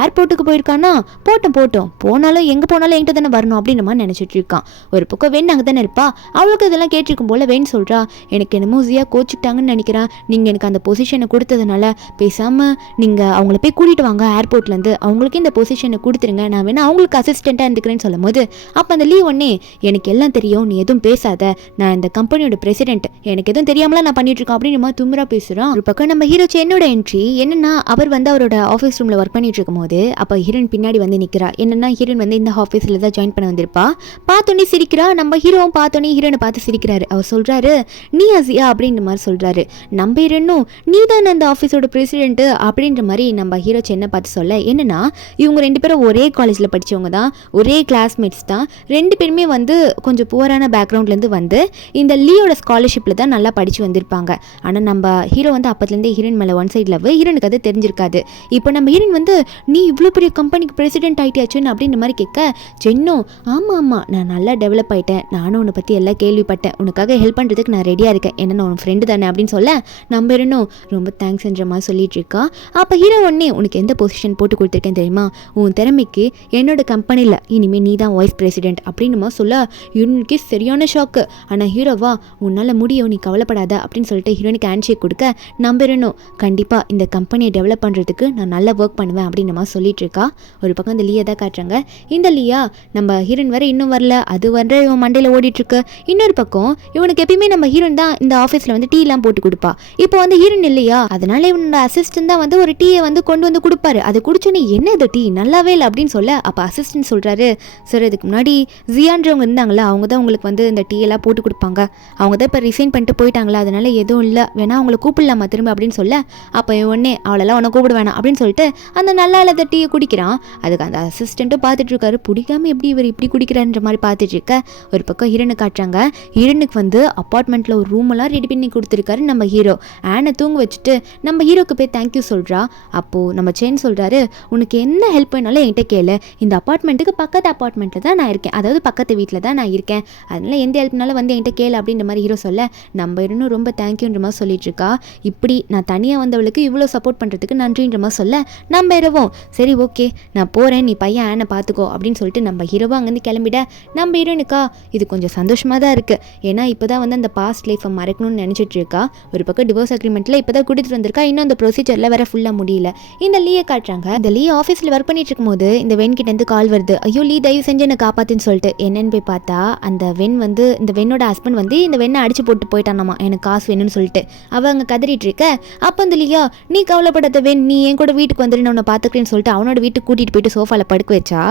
ஏர்போர்ட்டுக்கு போயிருக்கானா போட்டோம் போனாலும் எங்கே போனாலும் என்கிட்ட தானே வரணும் அப்படின்ற மாதிரி நினச்சிட்டு இருக்கான். ஒரு பக்கம் வெண் அங்கே தானே இருப்பா, அவளுக்கு இதெல்லாம் கேட்டிருக்கும் போல வெண் சொல்கிறா எனக்கு என்னமோ ஜியா கோச்சிக்கிட்டாங்கன்னு நினைக்கிறேன், நீங்கள் எனக்கு அந்த பொசிஷனை கொடுத்ததுனால பேசாமல் நீங்கள் அவங்கள போய் கூட்டிகிட்டு வாங்க ஏர்போர்ட்லேருந்து, அவங்களுக்கு இந்த பொசிஷனை கொடுத்துருங்க, நான் வேணா அவங்களுக்கு அசிஸ்டண்ட்டாக இருந்துக்கிறேன்னு சொல்லும் போது அப்போ அந்த லீ ஒன்னே எனக்கு எல்லாம் தெரியும் நீ எதுவும் பேசாத, நான் இந்த கம்பெனியோட பிரசிடென்ட், எனக்கு எதுவும் தெரியாமலாம் நான் பண்ணிட்டு இருக்கேன் அப்படின்னு மாதிரி தும்ரா பேசுகிறான். ஒரு பக்கம் நம்ம ஹீரோ சென்னோட என்ட்ரி என்னன்னா அவர் வந்து அவரோட ஆஃபீஸ் ரூமில் ஒர்க் பண்ணிட்டு இருக்கும் போது அப்போ ஹீரோயின் பின்னாடி வந்து நிற்கிறா. என்னன்னா ஹீரோயின் வந்து இந்த ஆஃபீஸில் தான் ஜாயின் பண்ண வந்திருப்பா. பார்த்தோன்னே சிரிக்கிறா. நம்ம ஹீரோவும் பார்த்தோன்னே ஹீரோனை பார்த்து சிரிக்கிறாரு. அவர் சொல்கிறாரு நீ அசியா அப்படின்ற மாதிரி சொல்கிறாரு. நம்ம ஹீரோனும் நீ தானே அந்த ஆஃபீஸோட பிரசிடென்ட் அப்படின்ற மாதிரி நம்ம ஹீரோ சென்னை பார்த்து சொல்ல என்னன்னா இவங்க 2 பேரும் ஒரே காலேஜில் படித்தவங்க தான், ஒரே கிளாஸ்மேட்ஸ் தான், 2 பேருமே வந்து கொஞ்சம் புவரான பேக்ரவுண்ட்லேருந்து வந்து இந்த லீயோட ஸ்காலர்ஷிப்பில் தான் நல்லா படித்து வந்திருப்பாங்க. ஆனால் நம்ம ஹீரோ வந்து அப்போத்துலேருந்தே ஹீரோயின் மேலே ஒன் சைட் லவ், ஹீரோனுக்கு அது தெரிஞ்சிருக்காது. இப்போ நம்ம ஹீரோயின் வந்து நீ இவ்வளோ பெரிய கம்பெனிக்கு பிரசிடென்ட் ஆகிட்டியாச்சுன்னு அப்படின்ற மாதிரி கேட்க சென்னும் ஆமாம் நான் நல்லா டெவலப் ஆகிட்டேன், நானும் உன்னை பற்றி எல்லாம் கேள்விப்பட்டேன், உனக்காக ஹெல்ப் பண்ணுறதுக்கு நான் ரெடியாக இருக்கேன், என்ன நான் உன் ஃப்ரெண்டு தானே அப்படின்னு சொல்ல நம்ம ஹீரோனும் ரொம்ப தேங்க்ஸ்ன்ற மாதிரி சொல்லிட்டு இருக்கா. அப்போ ஹீரோ ஒன்னே உனக்கு எந்த பொசிஷன் போட்டு கொடுத்துருக்கேன் தெரியுமா தெரியுமா, உன் திறமைக்கு என்னோட கம்பெனியில் இனிமேல் நீ தான் வைஸ் பிரசிடென்ட் அப்படின்னுமா சொல்ல ஹீரோனுக்கு சரியான ஷாக்கு. ஆனால் ஹீரோவா உன்னால் முடியும், நீ கவலைப்படாத அப்படின்னு சொல்லிட்டு ஹீரோனுக்கு ஹேண்ட்ஷேக் கொடுக்க நம்புறணும், கண்டிப்பாக இந்த கம்பெனியை டெவலப் பண்ணுறதுக்கு நான் நல்லா ஒர்க் பண்ணுவேன் அப்படின்னுமா சொல்லிட்டு இருக்கா. ஒரு பக்கம் இந்த லீயா தான் காட்டுறாங்க. இந்த லீயா நம்ம ஹீரோயின் வர இன்னும் வரல, அது வர இவன் மண்டையில் ஓடிட்டுருக்கு. இன்னொரு பக்கம் இவனுக்கு எப்பயுமே நம்ம ஹீரோயின் தான் இந்த ஆஃபீஸில் வந்து டீலாம் போட்டு கொடுப்பா. இப்போ வந்து ஹீரோயின் இல்லையா, அதனால இவனோட அசிஸ்டன்ட் தான் வந்து ஒரு டீயை வந்து கொண்டு வந்து கொடுப்பாரு. அதை குடிச்சோன்னே என்ன இது டீ நல்லாவே இல்லை அப்படின்னு சொல்ல, அப்போ அசிஸ்டன்ட் சொல்கிறாரு, சார் இதுக்கு முன்னாடி ஜியான்றவங்க இருந்தாங்களா, அவங்க தான் உங்களுக்கு வந்து இந்த டீ எல்லாம் போட்டு கொடுப்பாங்க, அவங்க தான் இப்போ ரிசைன் பண்ணிட்டு போயிட்டாங்களா, அதனால எதுவும் இல்லை, வேணா அவங்கள கூப்பிடலாமா திரும்ப அப்படின்னு சொல்ல, அப்போ உடனே அவளெல்லாம் உன்னை கூப்பிட வேணாம் அப்படின்னு சொல்லிட்டு அந்த நல்லா இல்லாத டீயை குடிக்கிறான். அதுக்கு அந்த அசிஸ்டண்ட்டும் பார்த்துட்டு இருக்காரு, பிடிக்காம எப்படி இவர் இப்படி குடிக்கிறான்ற மாதிரி பார்த்துட்டு இருக்க. ஒரு பக்கம் ஹீரோனை காட்டுறாங்க. ஹீரோனுக்கு வந்து அப்பார்ட்மெண்ட்டில் ஒரு ரூம் எல்லாம் ரெடி பண்ணி கொடுத்துருக்காரு நம்ம ஹீரோ. ஆனை தூங்க வச்சுட்டு நம்ம ஹீரோக்கு போய் தேங்க்யூ சொல்கிறா. அப்போது நம்ம செயின் சொல்கிறாரு, உனக்கு என்ன ஹெல்ப் வேணாலும் என்கிட்ட கேளு, இந்த அப்பார்ட்மெண்ட்டுக்கு பக்கத்து அப்பார்ட்மெண்ட்டில் தான் நான் இருக்கேன், அதாவது பக்கத்து வீட்டில் தான் நான் இருக்கேன், அதனால எந்த ஹெல்ப்னாலும் வந்து என்கிட்ட கேளு அப்படின்ற மாதிரி ஹீரோ சொல்ல, நம்ம இன்னும் ரொம்ப தேங்க்யூன்ற மாதிரி சொல்லிட்டு இருக்கா. இப்படி நான் தனியாக வந்தவளுக்கு இவ்வளோ சப்போர்ட் பண்ணுறதுக்கு நன்றின்ற மாதிரி சொல்ல, நம்ம ஹீரோவும் சரி ஓகே நான் போகிறேன், நீ பையன் ஆனை பார்த்துக்கோ அப்படின்னு சொல்லிட்டு நம்ம ஹீரோவும் அங்கேருந்து கிளம்பிட, நம்ம ஹீரோனுக்கா இது கொஞ்சம் சந்தோஷமாக தான் இருக்குது. ஏன்னா இப்போ தான் வந்து அந்த பாஸ்ட் லைஃப்பை மறக்கணும்னு நினச்சிட்டு இருக்கா. ஒரு பக்கம் டிவோர்ஸ் அக்ரிமெண்ட்டில் இப்போ தான் கொடுத்துட்டு வந்திருக்கா, இன்னும் அந்த ப்ரொசீஜரில் வேற ஃபுல்லாக முடியல. இந்த லீயை காட்டுறாங்க. இந்த லீ ஆஃபீஸில் ஒர்க் பண்ணிட்டு இருக்கும்போது இந்த வென்கிட்டேருந்து கால் வருது, ஐயோ லீ தயவு செஞ்சு என்னை காப்பாத்துன்னு சொல்லிட்டு. என்னன்னு போய் பார்த்தா அந்த வென் வந்து இந்த வென்னோட ஹஸ்பண்ட் வந்து இந்த வெண்ணை அடிச்சு போட்டு போயிட்டானாமா, எனக்கு காசு வேணும்னு சொல்லிட்டு. அவள் அங்கே கதறிட்டு இருக்க. அப்போ அந்த லீயா, நீ கவலைப்படாத வென், நீ என் கூட வீட்டுக்கு வந்துரு, நான் உன்னை பார்த்துக்கிறேன்னு சொல்லிட்டு அவனோட வீட்டுக்கு கூட்டிகிட்டு போயிட்டு சோஃபாவில் படுக்க வச்சா.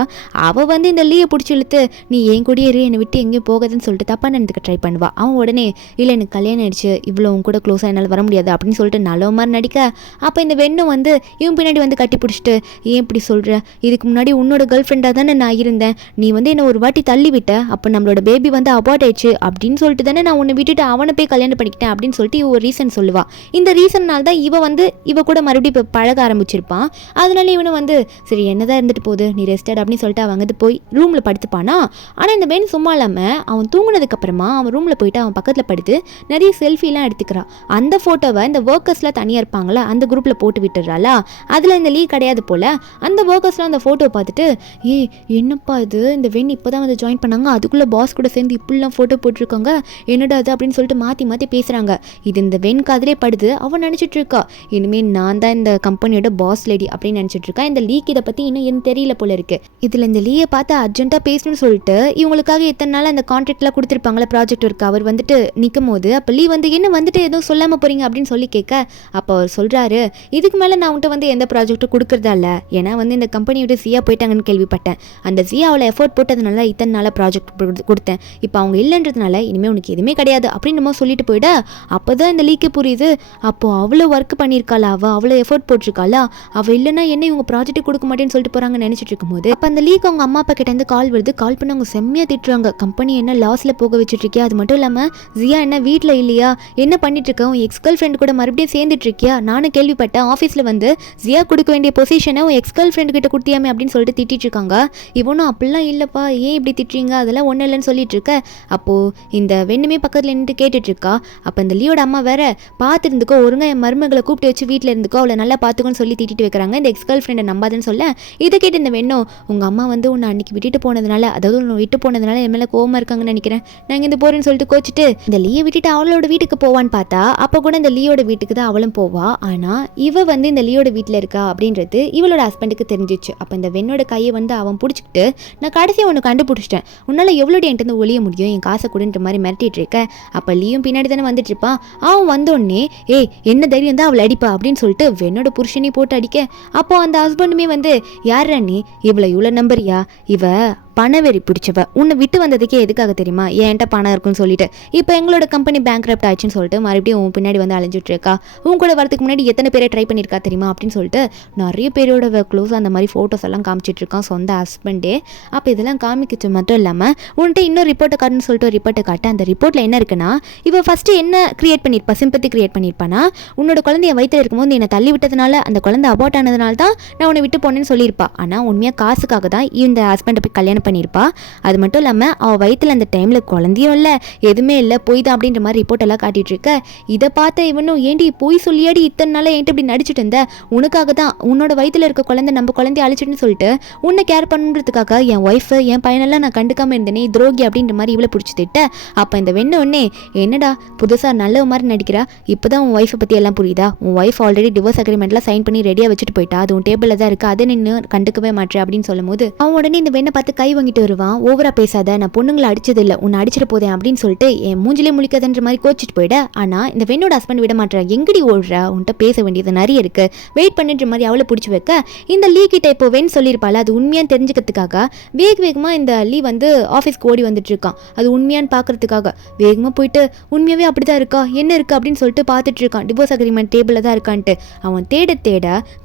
அவள் வந்து இந்த லீயை பிடிச்சி இழுத்து, நீ என் கூடயே இரு, என்னை விட்டு எங்கேயும் போகாதுன்னு சொல்லிட்டு தப்பாக நடந்துக்க ட்ரை பண்ணுவா. அவன் உடனே இல்லை எனக்கு கல்யாணம் ஆயிடுச்சு, இவ்வளோ உன் கூட க்ளோஸாக என்னால் வர முடியாது அப்படின்னு சொல்லிட்டு நல்ல மாதிரி நடிக்க. அப்போ இந்த வெண்ணும் வந்து இவன் பின்னாடி வந்து கட்டி பிடிச்சிட்டு, ஏன் இப்படி சொல்கிற, இதுக்கு முன்னாடி உன்னோட கேர்ள் ஃப்ரெண்டாக தானே நான் இருந்தேன், நீ வந்து என்னை ஒரு வாட்டி தள்ளி விட்ட, அப்போ நம்மளோட பேபி வந்து அபார்ட் ஆயிடுச்சு அப்படின்னு சொல்லிட்டு தானே நான் உன்னை விட்டுட்டு அவனை போய் கல்யாணம் பண்ணிக்கிட்டேன் அப்படின்னு சொல்லிட்டு இவ ஒரு ரீசன் சொல்லுவா. இந்த ரீசன்னால் தான் இவ கூட மறுபடியும் இப்போ பழக ஆரம்பிச்சிருப்பான். அதனால இவனை வந்து சரி என்னதான் இருந்துட்டு போகுது, நீ ரெஸ்டட் அப்படின்னு சொல்லிட்டு அவன் வந்து போய் ரூமில் படுத்துப்பானா. ஆனால் இந்த வென் சும்மா இல்லாமல் அவன் தூங்குனதுக்கப்புறமா அவன் ரூமில் போயிட்டு அவன் பக்கத்தில் படுத்து நிறைய செல்ஃபிலாம் எடுத்துக்கிறான். அந்த ஃபோட்டோவை இந்த ஒர்க்கர்ஸ்லாம் தனியாக இருப்பாங்களா அந்த குரூப்பில் போட்டு விட்டுறாளா. அதில் இந்த லீ கிடையாது போல். அந்த ஒர்க்கர்ஸ்லாம் அந்த ஃபோட்டோ பார்த்துட்டு, என்னப்பா இது, இந்த வென் இப்போ தான் வந்து ஜாயின் பண்ணாங்க, அதுக்குள்ளே பாஸ் கூட சேர்ந்து இப்படிலாம் ஃபோட்டோ போட்டிருக்காங்க, என்னடா அது அப்படின்னு சொல்லிட்டு மாற்றி மாற்றி பேசுகிறாங்க. இது இந்த வென் காதிலே படுது. அவன் நினச்சிட்டு இருக்கா, இனிமேல் நான் தான் இந்த கம்பெனியோட பாஸ் லேடி அப்படின்னு நினச்சிட்டு இருக்கா. இந்த லீக்கு இதை பற்றி இன்னும் எனக்கு தெரியல போல இருக்கு. இதில் இந்த லீயை பார்த்து அர்ஜென்ட்டாக பேசணும்னு சொல்லிட்டு இவங்களுக்காக எத்தனை நாள் அந்த கான்ட்ராக்ட்லாம் கொடுத்துருப்பாங்களா ப்ராஜெக்ட் ஒர்க்கு, அவர் வந்துட்டு நிற்கும் போது அப்போ லீ வந்து என்ன வந்துட்டு எதுவும் சொல்லாமல் போகிறீங்க அப்படின்னு சொல்லி கேட்க, அப்போ அவர் சொல்கிறாரு, இதுக்கு மேலே நான் உன்ட்ட வந்து எந்த ப்ராஜெக்ட்டும் கொடுக்குறதா இல்லை, ஏன்னா வந்து இந்த கம்பெனி விட்டு சியா போயிட்டாங்கன்னு கேள்விப்பட்டேன், அந்த சியா அவளை எஃபோர்ட் போட்டதுனால இத்தனை நாளாக ப்ராஜெக்ட் கொடுத்தேன், இப்போ அவங்க இல்லைன்றதுனால இனிமேல் உனக்கு எதுவுமே கிடையாது அப்படின்னு நம்ம சொல்லிட்டு போயிட. அப்போ தான் இந்த லீக்கு புரியுது, அப்போது அவ்வளோ ஒர்க் பண்ணியிருக்காளா, அவ்வளோ எஃபோர்ட் போட்டிருக்காளா, அவள் இல்லைன்னா என்ன இவங்க ப்ராஜெக்ட் கொடுக்க மாட்டேன்னு சொல்லிட்டு போகிறாங்கன்னு நினச்சிட்டு இருக்கும்போது அப்போ அந்த லீக் அவங்க அம்மா அப்பா கிட்டேருந்து கால் வருது. கால் பண்ணி அவங்க செம்மையாக திட்டுறாங்க, கம்பெனி என்ன லாஸில் போக வச்சுட்ருக்கியா, அது மட்டும் இல்லாமல் ஜியா என்ன வீட்டில் இல்லையா, என்ன பண்ணிட்டு இருக்க, உன் எக்ஸ் கேர்ள் ஃப்ரெண்ட் கூட மறுபடியும் சேர்ந்துட்டு இருக்கியா, நானும் கேள்விப்பட்டேன் ஆஃபீஸில் வந்து ஜியா கொடுக்க வேண்டிய பொசிஷனை உன் எக்ஸ் கேர்ள் ஃப்ரெண்ட் கிட்ட கொடுத்தியாமே அப்படின்னு சொல்லிட்டு திட்டிட்டு இருக்காங்க. இவனும் அப்படிலாம் இல்லைப்பா, ஏன் இப்படி திட்டுறீங்க, அதெல்லாம் ஒன்றும் இல்லைன்னு சொல்லிட்டு இருக்க. அப்போது இந்த வெண்ணுமே பக்கத்தில் நின்று கேட்டுட்டு இருக்கா. அப்போ இந்த லீயோட அம்மா வேற, பார்த்துருந்துக்கோ ஒருங்க என் மருமகளை கூப்பிட்டு வச்சு வீட்டில் இருந்துக்கோ, அவளை நல்லா பார்த்துக்கோன்னு சொல்லி திட்டிட்டு வைக்கிறாங்க. இந்த எக்ஸ் கேர்ள் ஃப்ரெண்டை நம்பாதுன்னு சொல்ல, இதை கேட்டு இந்த வெண்ணும், உங்கள் அம்மா வந்து உன்னை அன்றைக்கி விட்டுட்டு போனதுனால, அதாவது உன்னை விட்டு போனதுனால என் மேலே கோவமாக இருக்காங்கன்னு நினைக்கிறேன், நாங்கள் இந்த போகிறேன்னு சொல்லிட்டு கோச்சிட்டு இந்த லீயை விட்டுட்டு அவளோட வீட்டுக்கு போவான்னு பார்த்தா அப்போ கூட இந்த லீயோட வீட்டுக்கு தான் அவளும் போவா. ஆனால் இவ வந்து இந்த லீயோட வீட்டில் இருக்கா அப்படின்றது இவளோட ஹஸ்பண்டுக்கு தெரிஞ்சிச்சு. அப்போ இந்த வெண்ணோட கையை வந்து அவன் பிடிச்சிக்கிட்டு, நான் கடைசியாக ஒன்று கண்டுபிடிச்சிட்டேன், உன்னால் எவ்வளோ என்கிட்ட ஒழிய முடியும், என் காசை கொடுன்ற மாதிரி மிரட்டிட்டு இருக்க. அப்போ லீயும் பின்னாடி தானே வந்துட்டு இருப்பான். அவன் வந்தோடனே என்ன தைரியம் தான் அவளை அடிப்பா அப்படின்னு சொல்லிட்டு வெண்ணோட புருஷனை போட்டு அடிக்க. அப்போ அந்த ஹஸ்பண்டுமே வந்து, யார் நீ, இவ்வளோ நம்பரியா, இவ பணவெறி பிடிச்சவ, உன்னை விட்டு வந்ததுக்கே எதுக்காக தெரியுமா, என்கிட்ட பணம் இருக்குன்னு சொல்லிட்டு இப்போ எங்களோட கம்பெனி பேங்க்ரப்ட் ஆயிடுச்சுன்னு சொல்லிட்டு மறுபடியும் உன் பின்னாடி வந்து அலைஞ்சிட்டு இருக்கா, உன் கூட வரதுக்கு முன்னாடி எத்தனை பேரை ட்ரை பண்ணியிருக்கா தெரியுமா அப்படின்னு சொல்லிட்டு நிறைய பேரோட க்ளோஸ் அந்த மாதிரி ஃபோட்டோஸ் எல்லாம் காமிச்சிட்டு இருக்கான் சொந்த ஹஸ்பண்டே. அப்போ இதெல்லாம் காமிக்கிச்சு மட்டும் இல்லாமல் உன்கிட்ட இன்னொரு ரிப்போர்ட்டை காட்டுன்னு சொல்லிட்டு ஒரு ரிப்போர்ட்டை காட்ட. அந்த ரிப்போர்ட்டில் என்ன இருக்குன்னா, இவ ஃபஸ்ட்டு என்ன கிரியேட் பண்ணியிருப்பா, சிம்பத்தி கிரியேட் பண்ணியிருப்பானா, உன்னோட குழந்தைய வயிற்றில் இருக்கும்போது என்னை தள்ளி விட்டதுனால, அந்த குழந்தை அபார்ட் ஆனதுனால தான் நான் உன்னை விட்டு போனேன்னு சொல்லியிருப்பா. ஆனால் உண்மையாக காசுக்காக தான் இந்த ஹஸ்பண்டை போய் கல்யாணம் மாதிரி பண்ணியிருப்பா. அது மட்டும் இல்லாமல் அவள் வயிற்றில் அந்த டைமில் குழந்தையும் இல்லை, எதுவுமே இல்லை, போய் தான் அப்படின்ற மாதிரி ரிப்போர்ட் எல்லாம் காட்டிட்டு இருக்க. இதை பார்த்த இவனும், ஏண்டி போய் சொல்லியாடி இத்தனை நாள் என்கிட்ட இப்படி நடிச்சிட்டு இருந்த, உனக்காக தான் உன்னோட வயிற்றில் இருக்க குழந்தை நம்ம குழந்தைய அழிச்சிட்டுன்னு சொல்லிட்டு உன்னை கேர் பண்ணுறதுக்காக என் ஒய்ஃபு என் பையனெல்லாம் நான் கண்டுக்காமல் இருந்தேனே, துரோகி அப்படின்ற மாதிரி இவ்வளோ பிடிச்சி திட்ட. அப்போ இந்த வெண்ண உடனே, என்னடா புதுசாக நல்ல மாதிரி நடிக்கிறா, இப்போ தான் உன் ஒய்ஃபை பற்றி எல்லாம் புரியுதா, உன் ஒய்ஃப் ஆல்ரெடி டிவோர்ஸ் அக்ரிமெண்ட்லாம் சைன் பண்ணி ரெடியாக வச்சுட்டு போயிட்டா, அது உன் டேபிளில் தான் இருக்குது, அதை நின்று கண்டுக்கவே மாட்டேன் அப்படின்னு சொல்லும்போது அவன் உடனே இந்த வெண்ணை பார்த்து கை வாங்கிட்டு வருவான். ஓவரா பேசாத, நான் பொண்ணுங்களை அடிச்சது இல்லை, உன்னை அடிச்சிட்டு போதேன் அப்படின்னு சொல்லிட்டு என் மூஞ்சிலே முழிக்காதன்ற மாதிரி கோச்சிட்டு போயிட. ஆனால் இந்த வெண்ணோட ஹஸ்பண்ட் விட மாட்டேன், எங்கடி ஓடுற, உன்கிட்ட பேச வேண்டியது நிறைய இருக்கு, வெயிட் பண்ணுற மாதிரி அவளை பிடிச்சி வைக்க. இந்த லீ கிட்ட இப்போ வெண் சொல்லியிருப்பாள், அது உண்மையான்னு தெரிஞ்சுக்கிறதுக்காக வேகமாக இந்த லீ வந்து ஆஃபீஸ்க்கு ஓடி வந்துட்டு இருக்கான். அது உண்மையான்னு பார்க்கறதுக்காக வேகமாக போயிட்டு உண்மையாகவே அப்படி தான் இருக்கா, என்ன இருக்குது அப்படின்னு சொல்லிட்டு பார்த்துட்டு இருக்கான். டிவோர்ஸ் அக்ரிமெண்ட் டேபிளில் தான் இருக்கான்ட்டு அவன் தேட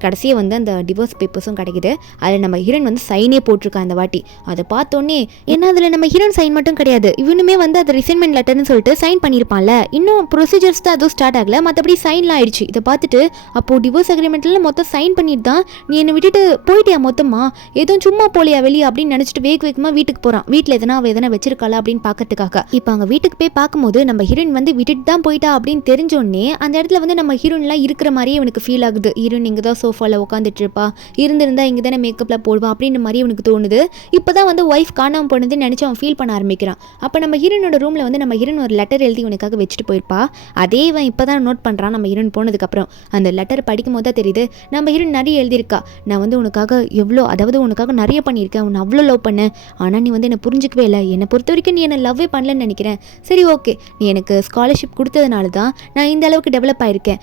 கடைசியே வந்து அந்த டிவோர்ஸ் பேப்பர்ஸும் கிடைக்குது. அதில் நம்ம ஹீரோயின் வந்து சைனே போட்டிருக்கான் இந்த வாட்டி. அதை பார்த்தோன்னே என்ன, அதில் நம்ம ஹீரோயின் சைன் மட்டும் கிடையாது, இவனுமே வந்து அது ரிசைன்மெண்ட் லெட்டர்னு சொல்லிட்டு சைன் பண்ணியிருப்பான்ல. இன்னும் ப்ரொசீஜர்ஸ் தான் அதுவும் ஸ்டார்ட் ஆகல, மற்றபடி சைன்லாம் ஆயிடுச்சு. இதை பார்த்துட்டு அப்போது டிவோர்ஸ் அக்ரிமெண்ட்டில் மொத்தம் சைன் பண்ணிட்டு தான் நீ என்னை விட்டுட்டு போயிட்டியா மொத்தமா, எதுவும் சும்மா போலியா வெளியே அப்படின்னு நினச்சிட்டு வேகமாக வீட்டுக்கு போகிறான். வீட்டில் எதனா வச்சிருக்காளா அப்படின்னு பார்க்கறதுக்காக. இப்போ அங்கே வீட்டுக்கு போய் பார்க்கும்போது நம்ம ஹீரோயின் வந்து விட்டுட்டு தான் போயிட்டா அப்படின்னு தெரிஞ்சோடனே அந்த இடத்துல வந்து நம்ம ஹீரோயின்லாம் இருக்கிற மாதிரியே இவனுக்கு ஃபீல் ஆகுது. ஹீரோயின் இங்கே தான் சோஃபாவில் உட்காந்துட்டு இருப்பா, இருந்திருந்தா இங்கே தானே மேக்கப்பில் போடுவா அப்படின்ற மாதிரி இவனுக்கு தோணுது. இப்போ தான் வந்து ஒய்ஃப் காணாமல் போனதுன்னு நினச்சி அவன் ஃபீல் பண்ண ஆரம்பிக்கிறான். அப்போ நம்ம ஹீரோனோட ரூமில் வந்து நம்ம ஹீரோன் ஒரு லெட்டர் எழுதி இவனுக்காக வச்சுட்டு போயிருப்பா. அதே இவன் இப்போ தான் நோட் பண்ணுறான். நம்ம ஹீரோன் போனதுக்கப்புறம் அந்த லெட்டர் படிக்கும் போது தான் தெரியுது நம்ம ஹீரோன் நிறைய எழுதியிருக்கா. நான் வந்து உனக்காக உனக்காக நிறைய பண்ணியிருக்கேன், உன்னை அவ்வளோ லவ் பண்ணேன், ஆனால் நீ வந்து என்னை புரிஞ்சிக்கவே இல்லை, என்னை பொறுத்த வரைக்கும் நீ என்னை லவ்வே பண்ணலன்னு நினைக்கிறேன். சரி ஓகே, நீ எனக்கு ஸ்காலர்ஷிப் கொடுத்ததுனால தான் நான் இந்த அளவுக்கு டெவலப் ஆயிருக்கேன்.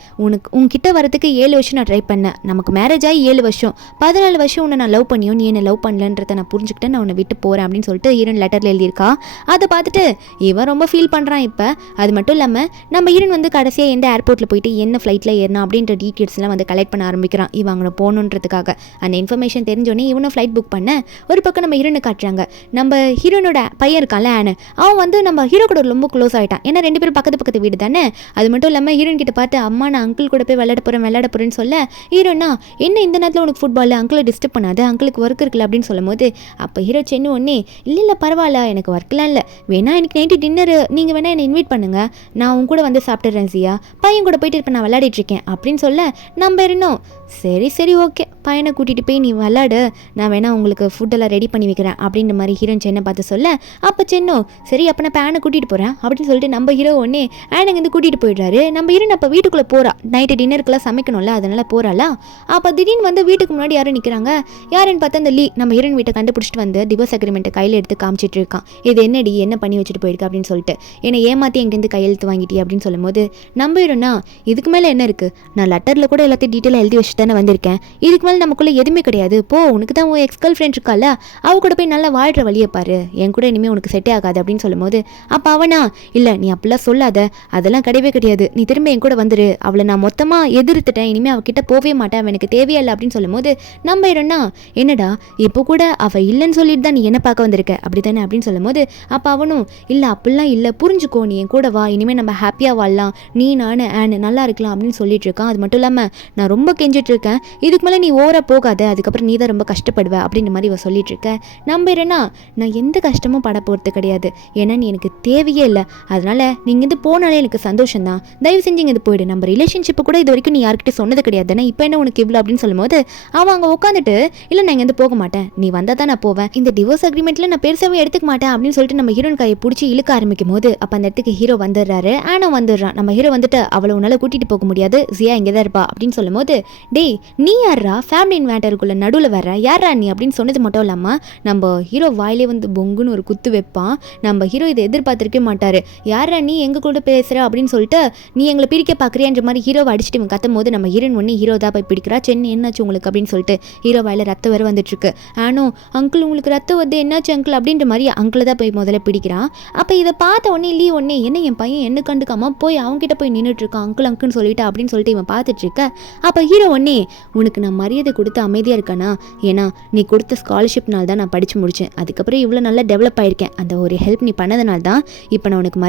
உன்கிட்ட வரதுக்கு 7 வருஷம் நான் ட்ரை பண்ணேன், நமக்கு மேரேஜ் ஆகி 7 வருஷம், 14 வருஷம் உன்னை நான் லவ் பண்ணியும் நீ என்னை லவ் பண்ணலன்றதை நான் புரிஞ்சுக்கிட்டேன், நான் உன்னை விட்டு போகிறேன் அப்படின்னு சொல்லிட்டு ஹீரோன் லெட்டரில் எழுதியிருக்கா. அதை பார்த்துட்டு இவன் ரொம்ப ஃபீல் பண்ணுறான். இப்போ அது மட்டும் இல்லாமல் நம்ம ஹீரோன் வந்து கடைசியாக எந்த ஏர்போர்ட்டில் போயிட்டு என்ன ஃப்ளைட்டில் ஏறினா அப்படின்ற டீட்டெயில்ஸ்லாம் வந்து கலெக்ட் பண்ண ஆரம்பிக்கிறான். இவன் அங்கே போகணுன்றதுக்காக அந்த இன்ஃபர்மேஷன் தெரிஞ்சோடனே இவனும் ஃப்ளைட் புக் பண்ண. ஒரு பக்கம் நம்ம ஹீரோனை காட்டுறாங்க. நம்ம ஹீரோனோட பையன் இருக்கான்ல ஆனு, அவன் வந்து நம்ம ஹீரோ கூட ரொம்ப க்ளோஸ் ஆகிட்டான். ஏன்னா 2 பேரும் பக்கத்து வீடு தானே. அது மட்டும் இல்லாமல் ஹீரோயின் கிட்ட பார்த்து, அம்மா நான் அங்கிள் கூட போய் விளையாட போகிறேன்னு சொல்ல, ஹீரோனா என்ன இந்த நேரத்தில் உனக்கு ஃபுட்பால், அங்கிளை டிஸ்டர்ப் பண்ணாத, அங்கிளுக்கு ஒர்க் இருக்குல்ல அப்படின்னு சொல்லும் போது அப்போ ஹீரோ சென்னு ஒன்னே, இல்லை பரவாயில்ல, எனக்கு ஒர்க்லாம் இல்லை, வேணா எனக்கு நைட்டு டின்னர் நீங்கள் வேணா என்னை இன்வைட் பண்ணுங்கள், நான் உன் கூட வந்து சாப்பிட்டுறேன் ஜியா, பையன் கூட போயிட்டு இப்போ நான் விளையாடிட்டு இருக்கேன் அப்படின்னு சொல்ல, நம்ம இருந்தோம் சரி ஓகே, பையனை கூட்டிகிட்டு போய் நீ விளாடு, நான் வேணா உங்களுக்கு ஃபுட்டெல்லாம் ரெடி பண்ணி வைக்கிறேன் அப்படின்ற மாதிரி ஹீரோயின் சென்னை பார்த்து சொல்ல, அப்போ சென்னோ சரி அப்போ நான் ஆனை கூட்டிகிட்டு போகிறேன் அப்படின்னு சொல்லிட்டு நம்ம ஹீரோ ஒன்னே ஆனை வந்து கூட்டிகிட்டு போயிடுறாரு. நம்ம ஹீரோயின் அப்போ வீட்டுக்குள்ளே போகிறா, நைட்டு டின்னருக்குலாம் சமைக்கணும்ல, அதனால் போகிறாளா. அப்போ திடீர்னு வந்து வீட்டுக்கு முன்னாடி யாரும் நிற்கிறாங்க. யாருன்னு பார்த்தா அந்த லீ நம்ம ஹீரோயின் வீட்டை கண்டுபிடிச்சிட்டு வந்து டிவோர்ஸ் அக்ரிமெண்ட்டை கையில் எடுத்து காமிச்சிட்டு இருக்கான். இது என்னடி என்ன பண்ணி வச்சுட்டு போயிருக்கா அப்படின்னு சொல்லிட்டு, என்னை ஏமாற்றி எங்கிட்டேருந்து கையெழுத்து வாங்கிட்டி அப்படின்னு சொல்லும் போது நம்ம ஹீரோனா, இதுக்கு மேலே என்ன இருக்குது, நான் லெட்டரில் கூட எல்லாத்தையும் டீட்டெயிலாக எழுதி வச்சு தானே வந்திருக்கேன், இதுக்கு மேலே நமக்குள்ளே எதுவுமே கிடையாது, போ உனக்கு தான் உன் எக்ஸ் கேர்ள் ஃப்ரெண்ட் இருக்கால, அவ கூட போய் நல்லா வாழ்கிற வழியை பாரு, என் கூட இனிமேல் உனக்கு செட்டே ஆகாது அப்படின்னு சொல்லும் போது அப்போ அவனா, இல்லை நீ அப்படிலாம் சொல்லாத, அதெல்லாம் கிடையாது, நீ திரும்ப என் கூட வந்துரு, அவளை நான் மொத்தமாக எதிர்த்துட்டேன், இனிமேல் அவகிட்ட போவே மாட்டேன், அவன் எனக்கு தேவையில்லை அப்படின்னு சொல்லும் போது நம்ம ஹீரோனா, என்னடா இப்போ கூட அவள் இல்லைன்னு சொல்லிட்டு தான் நீ என்ன பார்க்க வந்திருக்க அப்படி தானே அப்படின்னு சொல்லும் போது அப்போ அவனும், இல்லை அப்படிலாம் இல்லை, புரிஞ்சுக்கோ, நீ என் கூட வா, இனிமேல் நம்ம ஹாப்பியாக வாழலாம், நீ நான் ஆன் நல்லா இருக்கலாம் அப்படின்னு சொல்லிட்டு இருக்கான். அது மட்டும் இல்லாமல் நான் ரொம்ப கெஞ்சிட்டு இருக்கேன், இதுக்கு மேலே நீ ஓவரா போகாத, அதுக்கப்புறம் நீ தான் ரொம்ப கஷ்டப்படுவ அப்படின்ற மாதிரி இவ சொல்லிட்டு இருக்க. நம்புறேன்னா நான் எந்த கஷ்டமும் பட போகிறது கிடையாது, ஏன்னா நீ எனக்கு தேவையே இல்லை, அதனால நீங்க இது போனாலே எனக்கு சந்தோஷம் தான், தயவு செஞ்சு இங்கே போயிடு, நம்ம ரிலேஷன்ஷிப்பை கூட இது வரைக்கும் நீ யார்கிட்ட சொன்னது கிடையாது, இப்போ என்ன உனக்கு இவ்வளோ அப்படின்னு சொல்லும் போது அவன் அங்கே உட்காந்துட்டு, இல்லை நான் இங்கேருந்து போக மாட்டேன், நீ வந்தால் தான் நான் போவேன், இந்த டிவோர்ஸ் அக்ரிமெண்ட்டில் நான் பெருசாகவே எடுத்துக்க மாட்டேன் அப்படின்னு சொல்லிட்டு நம்ம ஹீரோன் கையை பிடிச்சி இழுக்க ஆரம்பிக்கும் போது அப்போ அந்த இடத்துக்கு ஹீரோ வந்துடுறாரு. ஆனால் வந்துடுறான். நம்ம ஹீரோ வந்துட்டு அவளை உன்னால் கூட்டிகிட்டு போக முடியாது, ஜியா இங்கே தான் இருப்பா அப்படின்னு சொல்லும் போது, டேய் நீ யாரா ஃபேமிலி மேட்டருக்குள்ள நடுவில் வர, யாரா நீ அப்படின்னு சொன்னது மட்டும் இல்லாமல் நம்ம ஹீரோ வாயிலே வந்து பொங்குன்னு ஒரு குத்து வைப்பான். நம்ம ஹீரோ இதை எதிர்பார்த்துருக்கே மாட்டார். யாரா நீ எங்கள் கூட பேசுகிற அப்படின்னு சொல்லிட்டு, நீ எங்களை பிரிக்க பார்க்குறியான்ற மாதிரி ஹீரோவை அடிச்சுட்டு இவன் கத்தும் போது நம்ம ஹீரோன் ஒன்று ஹீரோ தான் போய் பிடிக்கிறா. சென்னை என்னாச்சு உங்களுக்கு அப்படின்னு சொல்லிட்டு ஹீரோ வாயில ரத்தம் வர வந்துட்டுருக்கு. ஆனோ அங்கிள் உங்களுக்கு ரத்தம் வந்து என்னாச்சு அங்கிள் அப்படின்ற மாதிரி அங்கிள் தான் போய் முதல்ல பிடிக்கிறான். அப்போ இதை பார்த்த உடனே லீ ஒன்னே, என்ன என் பையன் என்ன கண்டுக்காம போய் அவங்ககிட்ட போய் நின்றுட்டு இருக்கான், அங்கிள்னு சொல்லிட்டு அப்படின்னு சொல்லிட்டு இவன் பார்த்துட்டு இருக்க. அப்போ ஹீரோ ஒன்னே, உனக்கு நான் மரியாதை கொடுத்து அமைதியாக இருக்கானா, ஏன்னா நீ கொடுத்த ஸ்காலர்ஷிப்னால தான் நான் படித்து முடித்தேன், அதுக்கப்புறம் இவ்வளோ நல்லா டெவலப் ஆயிருக்கேன், அந்த ஒரு ஹெல்ப் நீ பண்ணதுனால தான் இப்போ நான் உனக்கு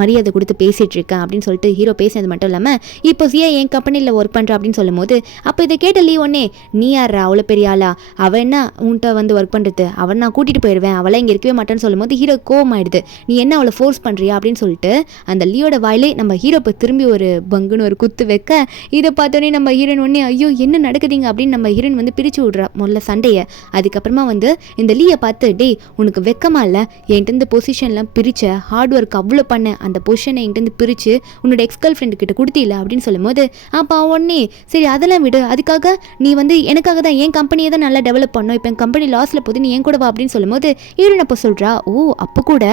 மரியாதை கொடுத்து பேசிகிட்டு இருக்கேன் அப்படின்னு சொல்லிட்டு ஹீரோ பேசினது மட்டும் இல்லாமல், இப்போ சியா என் கம்பெனியில் ஒர்க் பண்ணுறா அப்படின்னு சொல்லும் போது அப்போ இதை கேட்ட லீ ஒன்னே, நீ யாரா அவ்வளோ பெரிய ஆளா, அவள் என்ன உன்கிட்ட வந்து ஒர்க் பண்ணுறது, அவன் நான் கூட்டிகிட்டு போயிடுவேன், அவளை இங்கே இருக்கவே மாட்டேன்னு சொல்லும்போது ஹீரோ கோவமாயிடுது. நீ என்ன அவளை ஃபோர்ஸ் பண்ணுறியா அப்படின்னு சொல்லிட்டு அந்த லீயோட வாயிலே நம்ம ஹீரோ இப்போ திரும்பி ஒரு பங்குன்னு ஒரு குத்து வைக்க, இதை பார்த்தோன்னே நம்ம ஹீரோயின் ஒன்னே ஐயோ என்ன நடக்குதுங்க அப்படின்னு நம்ம ஹீரோயின் வந்து பிரித்து விட்றா முதல்ல சண்டையை. அதுக்கப்புறமா வந்து இந்த லீயை பார்த்து டேய் உனக்கு வெக்கமா இல்லை, என்கிட்ட இந்த பொசிஷன்லாம் பிரித்த ஹார்ட் ஒர்க் அவ்வளோ பண்ண அந்த பொசிஷனை என்கிட்ட பிரித்து உன்னோட எக்ஸ் கேர்ள் ஃப்ரெண்டு கிட்ட கொடுத்தில அப்படின்னு சொல்லும்போது அப்போ உடனே சரி அதெல்லாம் விடு, அதுக்காக நீ வந்து எனக்காக தான் என் கம்பெனியை தான் நல்லா டெவலப் பண்ணோம், இப்போ என் கம்பெனி லாஸில் போகுது நீ என் கூட வா அப்படின்னு சொல்லும்போது ஹீரோயின் அப்போ சொல்கிறா ஓ அப்போ கூட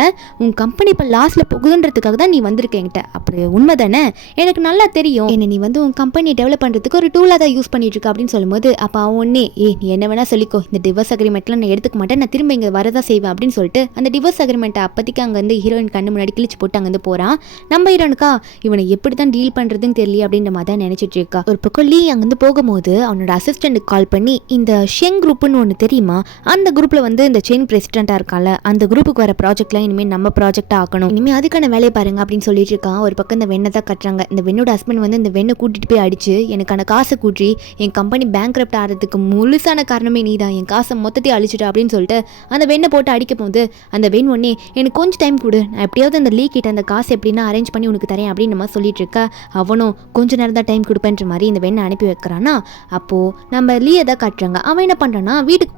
உன் கம்பெனி இப்போ லாஸில் போகுதுன்றதுக்காக தான் நீ வந்திருக்க என்கிட்ட, அப்படி உண்மை தானே, எனக்கு நல்லா தெரியும் என்ன நீ வந்து உன் கம்பெனியை டெவலப் பண்ணுறதுக்கு ஒரு டூலாக தான் யூஸ் பண்ணிட்டு இருக்க அப்படின்னு சொல்லும்போது அப்போ அவன் ஒன்னே நீ என்ன வேணா சொல்லிக்கோ, இந்த டிவோர்ஸ் அக்ரிமெண்ட்லாம் நான் எடுத்துக்க மாட்டேன், நான் திரும்ப இங்கே வரதான் செய்வேன் அப்படின்னு சொல்லிட்டு அந்த டிவோர்ஸ் அக்ரிமெண்ட்டை அப்போதைக்கு அங்கேருந்து ஹீரோயின் கண்ணு முன்னாடி கிழிச்சு போட்டு அங்கேருந்து போகிறான். நம்ம ஹீரோனுக்கா இவனை எப்படி தான் டீல் பண்ணுறதுன்னு தெரியல அப்படின்ற மாதிரி தான் நினச்சிட்டு இருக்கா. ஒரு பக்கம் லீ அங்கேருந்து போகும்போது அவனோட அசிஸ்டண்ட்டுக்கு கால் பண்ணி இந்த ஷெங் குரூப்னு ஒன்று தெரியுமா, அந்த குரூப்பில் வந்து இந்த செயின் பிரசிடென்ட்டாக இருக்கால அந்த குரூப்புக்கு வர ப்ராஜெக்ட்லாம் இனிமேல் நம்ம ப்ராஜெக்டாக ஆக்கணும், இனிமேல் அதுக்கான வேலையை பாருங்க அப்படின்னு சொல்லிட்டு இருக்கான். ஒரு பக்கம் இந்த வெண்ணை தான் கட்டுறாங்க. இந்த வெண்ணோட ஹஸ்பண்ட் வந்து இந்த வெண்ணை கூட்டிகிட்டு போய் அடிச்சு எனக்கான காசை கூட்டி என் கம்பெனி பேங்க்ரப்ட் ஆகிறதுக்கு முழுசான காரணமே நீ தான், என் காசை மொத்தத்தையும் அழிச்சிட்டு அப்படின்னு சொல்லிட்டு அந்த வெண்ணை போட்டு அடிக்க போகுது. அந்த வெண் ஒன்னே எனக்கு கொஞ்சம் டைம் கொடு, நான் எப்படியாவது அந்த லீ கிட்ட அந்த காசு எப்படின்னா அரேஞ்ச் பண்ணி உனக்கு தரேன் அப்படின்னு நம்ம சொல்லிட்டு இருக்க. அவனும் கொஞ்சம் நேரம் தான் டைம் கொடுப்பேன்ற மாதிரி இந்த வெண்ணை அனுப்பி வைக்கிறான்னா அப்போது நம்ம லீயை தான் காட்டுறாங்க. அவன் என்ன பண்ணுறான்னா வீட்டுக்கு